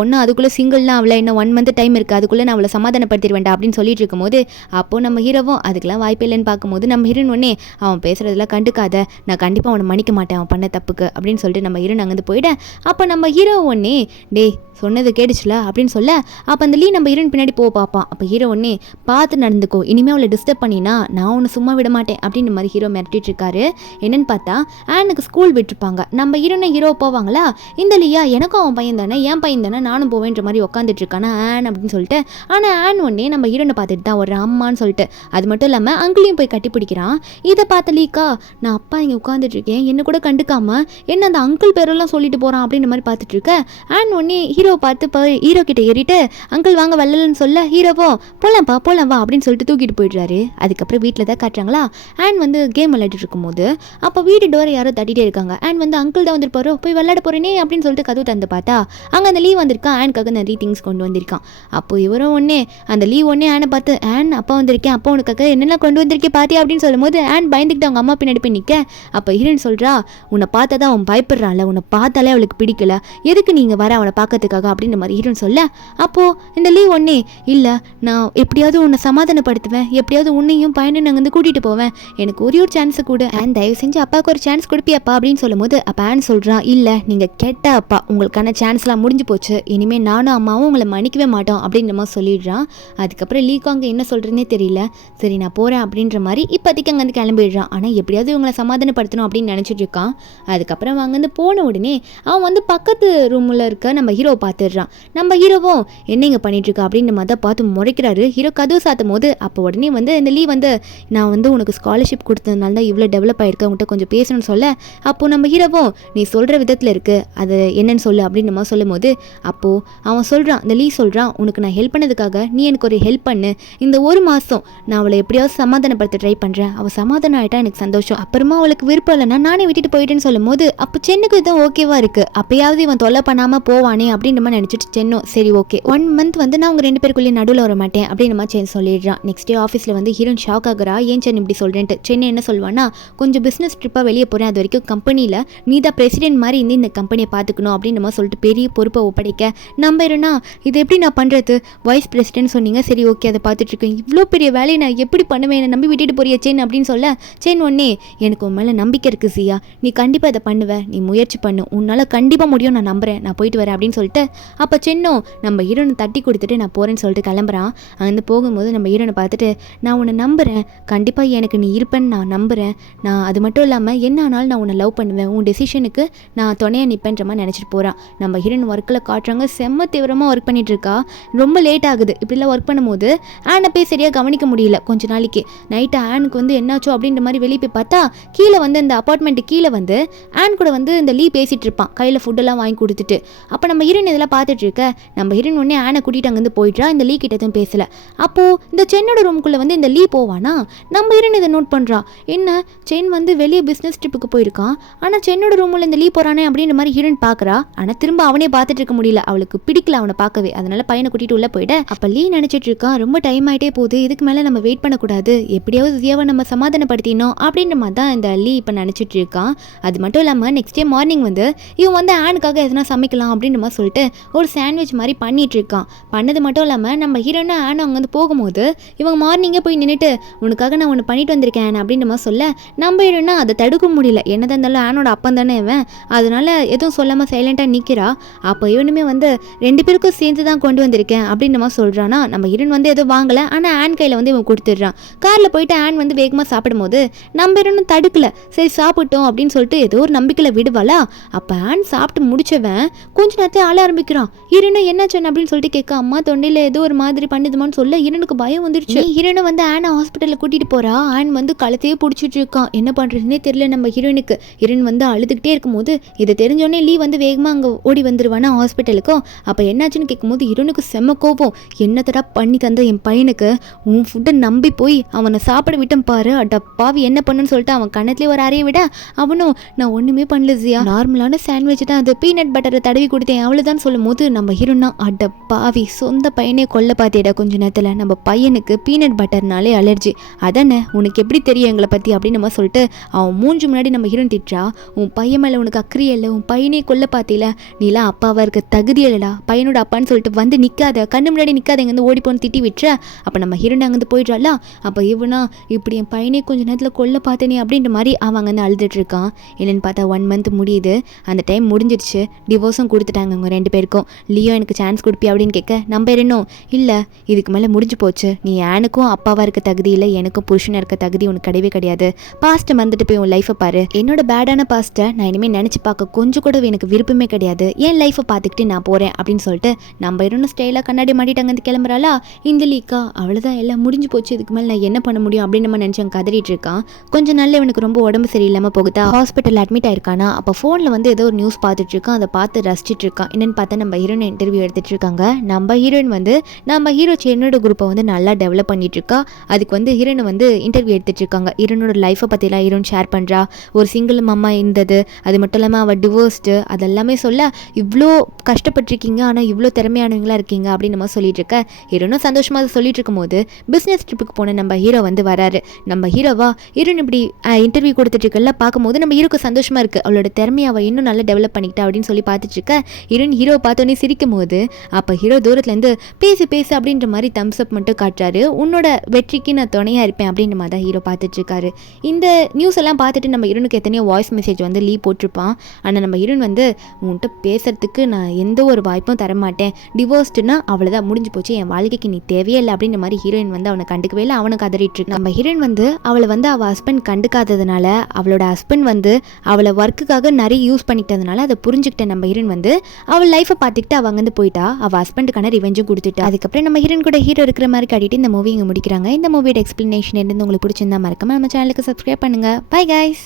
ஒன்றும் அதுக்குள்ளே சிங்கிள்லாம் அவளை இன்னும் 1 மந்த் டைம் இருக்குது அதுக்குள்ளே நான் அவளை சமாதானப்படுத்திடுவேண்டா அப்படின்னு சொல்லிட்டு இருக்கும்போது அப்போது நம்ம ஹீரோவும் அதுக்கெல்லாம் வாய்ப்பு இல்லைன்னு பார்க்கும்போது நம்ம ஹீரோன் ஒன்னே அவன் பேசுகிறதெல்லாம் கண்டுக்காத, நான் கண்டிப்பாக அவனை மன்னிக்க மாட்டேன் அவன் பண்ண தப்புக்கு அப்படின்னு சொல்லிட்டு நம்ம ஹீரோன் அங்கேருந்து போயிட அப்போ நம்ம ஹீரோ ஒன்னே டே சொன்னது கேட்டுச்சுல அப்படின்னு சொல்ல அப்போ அந்த லீ நம்ம ஹீரோயின் பின்னாடி போக பார்ப்பான். அப்போ ஹீரோ ஒன்னே பார்த்து நடந்துக்கோ, இனிமேல் அவளை டிஸ்டர்ப் பண்ணினா நான் ஒன்று சும்மா விட மாட்டேன் அப்படின்னு மாதிரி ஹீரோ மிரட்டிட்டு இருக்காரு. என்னன்னு பார்த்தா ஆனுக்கு ஸ்கூல் விட்டுருப்பாங்க, நம்ம ஹீரோ போவாங்களா, இந்த லீயா எனக்கும் அவன் பையன் தானே என் பையன் தானே நானும் போவேன்ற மாதிரி உட்காந்துட்டு இருக்கானா ஆன் அப்படின்னு சொல்லிட்டு. ஆனால் ஆன் ஒன்னே நம்ம ஹீரோனை பார்த்துட்டு தான் ஒரு அம்மான்னு சொல்லிட்டு அது மட்டும் இல்லாமல் அங்கிளையும் போய் கட்டி பிடிக்கிறான். இதை பார்த்த லீக்கா நான் அப்பா இங்கே உட்காந்துட்டு இருக்கேன் என்ன கூட கண்டுக்காம என்ன அந்த அங்கிள் பேரெல்லாம் சொல்லிட்டு போகிறான் அப்படின்ற மாதிரி பார்த்துட்டு இருக்க ஆன் ஒன்னே ஹீரோ பார்த்து போய் ஹீரோ கிட்ட ஏறிட்டு அங்கிள் வாங்க வரலன்னு சொல்ல ஹீரோவோ போலாம்ப்பா போலாம் வா அப்படின்னு சொல்லிட்டு தூக்கிட்டு போயிடுறாரு. அதுக்கப்புறம் வீட்டில் தான் காட்டுறாங்களா ஆன் வந்து கேம் விளையாடிட்டு இருக்கும்போது அப்போ வீட்டு டோரை யாரோ தட்டிகிட்டே இருக்காங்க. ஆன் வந்து அங்கிள் தான் வந்துருப்பாரோ போய் விளையாட போகிறேனே அப்படின்னு சொல்லிட்டு கதவு தந்து பார்த்தா அங்கே அந்த லீவ் வந்திருக்கான், ஆனுக்காக நிறைய திங்ஸ் கொண்டு வந்திருக்கான். அப்போ இவரும் ஒன்னே அந்த லீவ் ஒன்னே ஆனை பார்த்து ஆன் அப்பா வந்திருக்கேன் அப்பா உனக்காக என்னெல்லாம் கொண்டு வந்திருக்கேன் பாத்தியா அப்படின்னு சொல்லும்போது ஆன் பயந்துக்கிட்டு அவங்க அம்மா பின்னாடி போய் நிற்க அப்போ ஹீரோயின் சொல்கிறா உன்னை பார்த்தா தான் அவன் பயப்படுறான்ல, உன்னை பார்த்தாலே அவளுக்கு பிடிக்கல, எதுக்கு நீங்கள் வர அவனை பார்க்கறதுக்காக அப்படின்ற மாதிரி ஹீரோயின் சொல்ல அப்போது இந்த லீவ் ஒன்னே இல்லை நான் எப்படியாவது உன்னை சமாதானப்படுத்துவேன், எப்படியாவது உன்னையும் பையனை நாங்கள் வந்து கூட்டிகிட்டு போவேன், எனக்கு ஒரே ஒரு சான்ஸை கூட ஆன் தயவு செஞ்சு அப்பாவுக்கு ஒரு சான்ஸ் கொடுப்பியாப்பா அப்படின்னு சொல்லும்போது அப்போ ஆன் சொல்கிறான் இல்லை நீங்கள் கெட்ட அப்பா உங்களுக்கான சான்ஸ்லாம் முடிஞ்சு போச்சு, இனிமேல் நானும் அம்மாவும் உங்களை மன்னிக்கவே மாட்டோம் அப்படின்ற மாதிரி சொல்லிடுறான். அதுக்கப்புறம் லீக்கு அங்கே என்ன சொல்கிறதுனே தெரியல, சரி நான் போகிறேன் அப்படின்ற மாதிரி இப்போதைக்கு அங்கேருந்து கிளம்பிடுறான். ஆனால் எப்படியாவது இவங்களை சமாதானப்படுத்தணும் அப்படின்னு நினச்சிட்டு இருக்கான். அதுக்கப்புறம் அங்கேருந்து போன உடனே அவன் வந்து பக்கத்து ரூமில் இருக்க நம்ம ஹீரோ பார்த்துடுறான். நம்ம ஹீரோவும் என்ன இங்கே பண்ணிட்டுருக்கா அப்படின்ற மாதிரி தான் பார்த்து முறைக்கிறாரு. ஹீரோ கதவு சாத்தும் போது அப்போ உடனே வந்து இந்த லீவ் வந்து நான் வந்து உனக்கு ஸ்காலர்ஷிப் கொடுத்ததுனால தான் இவ்வளோ டெவலப் ஆகிருக்கு உங்கள்கிட்ட கொஞ்சம் பேசணும்னு சொல்ல அப்போது நம்ம ஹீரோவும் நீ சொல்கிற விதத்தில் இருக்குது அது என்னன்னு சொல்லு அப்படின்னு மாதிரி சொல்லும் போது அப்போது அவன் சொல்கிறான் இந்த லீ சொல்கிறான் உனக்கு நான் ஹெல்ப் பண்ணதுக்காக நீ எனக்கு ஒரு ஹெல்ப் பண்ணு, இந்த 1 மாதம் நான் அவளை எப்படியாவது சமாதானப்படுத்த ட்ரை பண்ணுறேன், அவள் சமாதானம் ஆகிட்டா எனக்கு சந்தோஷம், அப்புறமா அவளுக்கு விருப்பம் இல்லைன்னா நானே விட்டுட்டு போயிட்டேன்னு சொல்லும் போது அப்போ சென்னுக்கு இதுதான் ஓகேவா இருக்குது, அப்போயாவது இவன் தொல்லை பண்ணாமல் போவானே அப்படின்ற மாதிரி நினச்சிட்டு சென்னும் சரி ஓகே 1 மந்த் வந்து நான் அவங்க 2 பேருக்குள்ளேயே நடுவில் வர மாட்டேன் அப்படின்ற மாதிரி சென் சொல்லிடுறான். நெக்ஸ்ட் டே ஆஃபீஸில் வந்து ஹீரோயின் ஷாக் ஆகுறா, ஏன் சென் இப்படி சொல்கிறேன்ட்டு. சென்னை என்ன சொல்வான்னா கொஞ்சம் பிஸ்னஸ் ட்ரிப்பாக வெளியே போகிறேன், அது வரைக்கும் கம்பெனியில் நீ தான் பிரசிடென்ட் மாதிரி இருந்து இந்த கம்பெனியை பார்த்துக்கணும் அப்படின்ற மாதிரி சொல்லிட்டு பெரிய பொறுப்பை ஒப்படைக்க நம்புறேன்னா இது எப்படி நான் பண்ணுறது, வைஸ் பிரசிடென்ட் சொன்னீங்க சரி ஓகே அதை பார்த்துட்ருக்கேன், இவ்வளோ பெரிய வேலையை நான் எப்படி பண்ணுவேன், என்னை நம்பி விட்டுட்டு போறிய சென் அப்படின்னு சொல்ல சென் ஒன்னே எனக்கு உன் மேலே நம்பிக்கை இருக்குது சியா, நீ கண்டிப்பாக இதை பண்ணுவேன், நீ முயற்சி பண்ணு, உன்னால் கண்டிப்பாக முடியும், நான் நம்புகிறேன், நான் போயிட்டு வரேன் அப்படின்னு சொல்லிட்டு அப்போ சென்னும் நம்ம ஹீரோனை தட்டி கொடுத்துட்டு நான் போகிறேன்னு சொல்லிட்டு கிளம்புறான். அங்கேருந்து போகும்போது நம்ம ஹீரோனை பார்த்துட்டு நான் உன்னை நம்புகிறேன், கண்டிப்பாக எனக்கு நீ இருப்பேன்னு நான் நம்புகிறேன், நான் அது மட்டும் இல்லாமல் என்ன ஆனாலும் நான் உன்னை லவ் பண்ணுவேன், உன் டெசிஷனுக்கு நான் துணையாக நிற்பேன்ற மாதிரி நினச்சிட்டு போகிறான். நம்ம ஹீரோயின் ஒர்க்கில் காட்டுறாங்க, செம்ம தீவிரமாக ஒர்க் பண்ணிகிட்டு இருக்கா, ரொம்ப லேட் ஆகுது. இப்படிலாம் ஒர்க் பண்ணும்போது ஆனை போய் சரியாக கவனிக்க முடியல. கொஞ்ச நாளைக்கு நைட்டு ஆனுக்கு வந்து என்னாச்சோ அப்படின்ற மாதிரி வெளியே போய் பார்த்தா கீழே வந்து இந்த அப்பார்ட்மெண்ட்டு கீழே வந்து ஆன் கூட வந்து இந்த லீ பேசிகிட்டு இருப்பான் கையில் ஃபுட்டெல்லாம் வாங்கி கொடுத்துட்டு. அப்போ நம்ம ஹீரோயின் இதெல்லாம் பார்த்துட்டு இருக்க நம்ம ஹீரோயின் உடனே ஆனை கூட்டிகிட்டு அங்கேருந்து போயிட்டா, இந்த லீ கிட்ட எதுவும் பேசலை. அப்போது இந்த சென்னோட ரூமுக்குள்ளே வந்து இந்த லீ போவானா, நம்ம ஹீரோயின் இதை நோட் பண்ணுறா, என்ன சென் வந்து வெளியே பிஸ்னஸ் ட்ரிப்புக்கு போயிருக்கான், ஆனால் சென்னோட ரூமில் இந்த லீ போகிறானே அப்படின்ற மாதிரி ஹீரோயின் பார்க்குறா. ஆனால் திரும்ப அவனே பார்த்துட்டு இருக்க முடியல, அவளுக்கு பிடிக்கல அவனை பார்க்கவே, அதனால பையனை கூட்டிட்டு கூட்டிட்டு உள்ள போயிட அப்ப லீ நினைச்சிட்டு இருக்கான் ரொம்ப டைம் ஆயிட்டே போகுது, இதுக்கு மேல நம்ம வெயிட் பண்ணக்கூடாது, எப்படியாவது ஜியாவை நம்ம சமாதானப்படுத்தினோம் அப்படின்ற மாதிரி தான் இந்த லீ இப்ப நினைச்சிட்டு இருக்கான். அது மட்டும் இல்லாம நெக்ஸ்ட் டே மார்னிங் வந்து இவன் வந்து ஆனுக்காக எதனா சமைக்கலாம் அப்படின்ற மாதிரி சொல்லிட்டு ஒரு சாண்ட்விச் மாதிரி பண்ணிட்டு இருக்கான். பண்ணது மட்டும் இல்லாம நம்ம ஹீரோனா ஆன் அவங்க வந்து போகும்போது இவங்க மார்னிங்கே போய் நின்றுட்டு உனக்காக நான் ஒன்று பண்ணிட்டு வந்திருக்கேன் அப்படின்ற மாதிரி சொல்ல நம்ம ஹீரோனா அதை தடுக்க முடியல. என்னதான் இருந்தாலும் ஆனோட அப்பன் தானே இவன், அதனால எதுவும் சொல்லாம சைலண்டா நிக்கிறா. அப்போ இவனுமே வந்து 2 பேருக்கும் சேர்ந்து தான் கொண்டு வந்திருக்கேன் அப்படின்ற மாதிரி சொல்றானா. நம்ம ஹீரோன் வந்து எதுவும் வாங்கல, ஆனா ஆன் கையில வந்து இவன் கொடுத்துடுறான். கார்ல போயிட்டு ஆன் வந்து வேகமா சாப்பிடும் போது நம்ம ஹீரோனும் தடுக்கல, சரி சாப்பிட்டோம் அப்படின்னு சொல்லிட்டு ஏதோ ஒரு நம்பிக்கையில விடுவாளா. அப்ப ஆன் சாப்பிட்டு முடிச்சவன் கொஞ்ச நேரத்தை ஆள ஆரம்பிக்கிறான். ஹீரோனா என்னாச்சு அப்படின்னு சொல்லிட்டு கேட்க அம்மா தொண்டையில ஏதோ ஒரு மாதிரி பண்ணுதுமான்னு சொல்ல ஹீரோனுக்கு பயம் வந்துருச்சு. ஹீரோனை வந்து ஆனை ஹாஸ்பிட்டல்ல கூட்டிட்டு போறா. ஆன் வந்து கழுத்தையே பிடிச்சிட்டு இருக்கான், என்ன பண்றதுன்னே தெரியல நம்ம ஹீரோனுக்கு. ஹீரோன் வந்து அழுதுகிட்டே இருக்கும்போது இதை தெரிஞ்சோடனே லீ வந்து வேகமா அங்க ஓடி வந்துருவானா ஹாஸ்பிட்டலுக்கும். அப்ப என்னாச்சுன்னு கேட்கும்போது ஹீரோனுக்கு செம்ம கோபம், என்னத்தடா பண்ணி தந்த என் பையனுக்கு, உன் ஃபுட்டை நம்பி போய் அவனை சாப்பிட விட்டம் பாரு, அட பாவி என்ன பண்ணுன்னு சொல்லிட்டு அவன் கண்ணத்துலேயே ஒரு அறையை விட அவனும் நான் ஒண்ணுமே பண்ணல ஜியா, நார்மலான சாண்ட்விச் தான் அது, பீனட் பட்டரை தடவி கொடுத்தேன் அவ்வளவுதான் சொல்லும் போது நம்ம ஹீரோனா அட பாவி சொந்த பையனே கொல்ல பாத்தியடா கொஞ்ச நேரத்துல, நம்ம பையனுக்கு பீனட் பட்டர்னாலே அலர்ஜி, அதானே உனக்கு எப்படி தெரியும் எங்களை பத்தி அப்படின்னு நம்ம சொல்லிட்டு அவன் மூஞ்சி முன்னாடி நம்ம ஹீரோன் திட்டுறா. உன் பையன் மேல உனக்கு அக்கறையே இல்லை, உன் பையனே கொல்ல பாத்தியில, நீலாம் அப்பாவா இருக்க தகுதி இல்லடா, பையனோட அப்பான்னு சொல்லிட்டு வந்து நிக்காத, கண்ணு முன்னாடி நிக்காத, இங்க ஓடி போன்னு திட்டி விட்டுற. அப்ப நம்ம ஹீரோன் அங்கிருந்து போயிடுறாள. அப்ப இவனா இப்படி என் பையனே கொஞ்ச நேரத்துல கொல்ல பார்த்தேனே அப்படின்ற மாதிரி அவன் அங்கே அழுதுட்டு இருக்கான். என்னன்னு பார்த்தா 1 மந்த் முடியுது, அந்த டைம் முடிஞ்சிடுச்சு, டிவோர்ஸும் கொடுத்துட்டாங்க அவங்க 2 பேருக்கும். லியோ எனக்கு சான்ஸ் கொடுப்பி அப்படின்னு கேட்க நம்ம இன்னும் இல்லை, இதுக்கு மேலே முடிஞ்சு போச்சு, நீ எனக்கும் அப்பாவாக இருக்க தகுதி இல்லை, எனக்கும் புருஷனாக இருக்க தகுதி உனக்கு கிடையவே கிடையாது, பாஸ்ட்டை மறந்துட்டு போய் உன் லைஃப்பை பாரு, என்னோட பேடான பாஸ்ட்டை நான் இனிமேல் நினச்சி பார்க்க கொஞ்சம் கூட எனக்கு விருப்பமே கிடையாது, என் லைஃப்பை பார்த்துக்கிட்டு நான் போகிறேன் அப்படின்னு சொல்லிட்டு நம்ம இன்னும் ஸ்டைலாக கண்ணாடி மாட்டிட்டு அங்கே கிளம்புறாளா. இந்த லீக்கா அவ்வளோதான் எல்லாம் முடிஞ்சு போச்சு, இதுக்கு மேலே நான் என்ன பண்ண முடியும் அப்படின்னு நம்ம நினச்சி அங்கே கதறிட்டு இருக்கான். கொஞ்ச நாள்ல இவனுக்கு ரொம்ப உடம்பு சரியில்லாமல் போகுதா, ஹாஸ்பிட்டல் அட்மிட் ஆயிருக்கானா. அப்போ ஃபோனில் வந்து ஏதோ ஒரு நியூஸ் பார்த்துட்டு இருக்கான், அதை பார்த்து ரசிச்சிட்டு இருக்கான். என்னன்னு பார்த்தா நம்ம ஹீரோயின் இன்டர்வியூ எடுத்துட்டு இருக்காங்க. நம்ம ஹீரோயின் வந்து நம்ம ஹீரோ சென்னோட குரூப்பை வந்து நல்லா டெவலப் பண்ணிட்டு இருக்கா. அதுக்கு வந்து ஹீரோனை வந்து இன்டர்வியூ எடுத்துட்டு இருக்காங்க. ஹீரோனோட லைஃப்பை பற்றிலாம் ஹீரோன் ஷேர் பண்ணுறா. ஒரு சிங்கிள் அம்மா இருந்தது, அது மட்டும் இல்லாமல் அவள் டிவோர்ஸ்டு, அதெல்லாமே சொல்ல இவ்வளோ கஷ்டப்பட்டிருக்கீங்க ஆனால் இவ்வளோ திறமையானவங்களா இருக்கீங்க அப்படின்னு நம்ம சொல்லிட்டு இருக்க. ஹீரோனும் சந்தோஷமாக அதை சொல்லிட்டு இருக்கும்போது பிஸ்னஸ் ட்ரிப்புக்கு போன நம்ம ஹீரோ வந்து வராரு. நம்ம ஹீரோவா ஹீரோன் இப்படி இன்டர்வியூ கொடுத்துட்டு இருக்கல பார்க்கும்போது நம்ம ஹீரோக்கு சந்தோஷமா இருக்கு, அவளோட திறமையை அவள் இன்னும் நல்லா டெவலப் பண்ணிக்கிட்டா அப்படின்னு சொல்லி பார்த்துட்டு இருக்க. ஹீரோயின் ஹீரோ பார்த்தோன்னே சிரிக்கும் போது அப்போ ஹீரோ தூரத்துலேருந்து பேசு பேசு அப்படின்ற மாதிரி தம்ஸ் அப் மட்டும் காட்டுறாரு. உன்னோட வெற்றிக்கு நான் துணையாக இருப்பேன் அப்படின்ற மாதிரி தான் ஹீரோ பார்த்துட்டு இருக்காரு. இந்த நியூஸ் எல்லாம் பார்த்துட்டு நம்ம ஹீரோனுக்கு எத்தனையோ வாய்ஸ் மெசேஜ் வந்து லீ போட்டிருப்பான். ஆனால் நம்ம ஹீரோன் வந்து உன்கிட்ட பேசுறதுக்கு நான் எந்த ஒரு வாய்ப்பும் தரமாட்டேன், டிவோர்ஸ்டுனா அவ்வளோதான் முடிஞ்சு போச்சு, என் வாழ்க்கைக்கு நீ தேவையே இல்லை அப்படின்ற மாதிரி ஹீரோயின் வந்து அவனை கண்டுக்கவே இல்லை, அவனுக்கு கதறிட்டு இருக்கு. நம்ம ஹீரோயின் வந்து அவளை வந்து அவள் ஹஸ்பண்ட் கண்டுக்காததுனால, அவளோட ஹஸ்பண்ட் வந்து அவளை ஒர்க்குக்காக நிறைய யூஸ் பண்ணிக்கிட்டதுனால அதை புரிஞ்சுக்கிட்ட நம்ம ஹீரோயின் வந்து அவள் லைஃப்பை பார்த்துக்கிட்டு அவள் அங்கேருந்து போயிட்டா. அவள் ஹஸ்பண்டுக்கான ரிவெஞ்சும் கொடுத்துட்டா. அதுக்கப்புறம் நம்ம ஹீரோயின் கூட ஹீரோ இருக்கிற மாதிரி காட்டிட்டு இந்த மூவி இங்கே முடிக்கிறாங்க. இந்த மூவியோட எக்ஸ்பிளனேஷன் இருந்து உங்களுக்கு பிடிச்சிருந்தா மறக்காம நம்ம சேனலுக்கு சப்ஸ்கிரைப் பண்ணுங்க. Bye guys.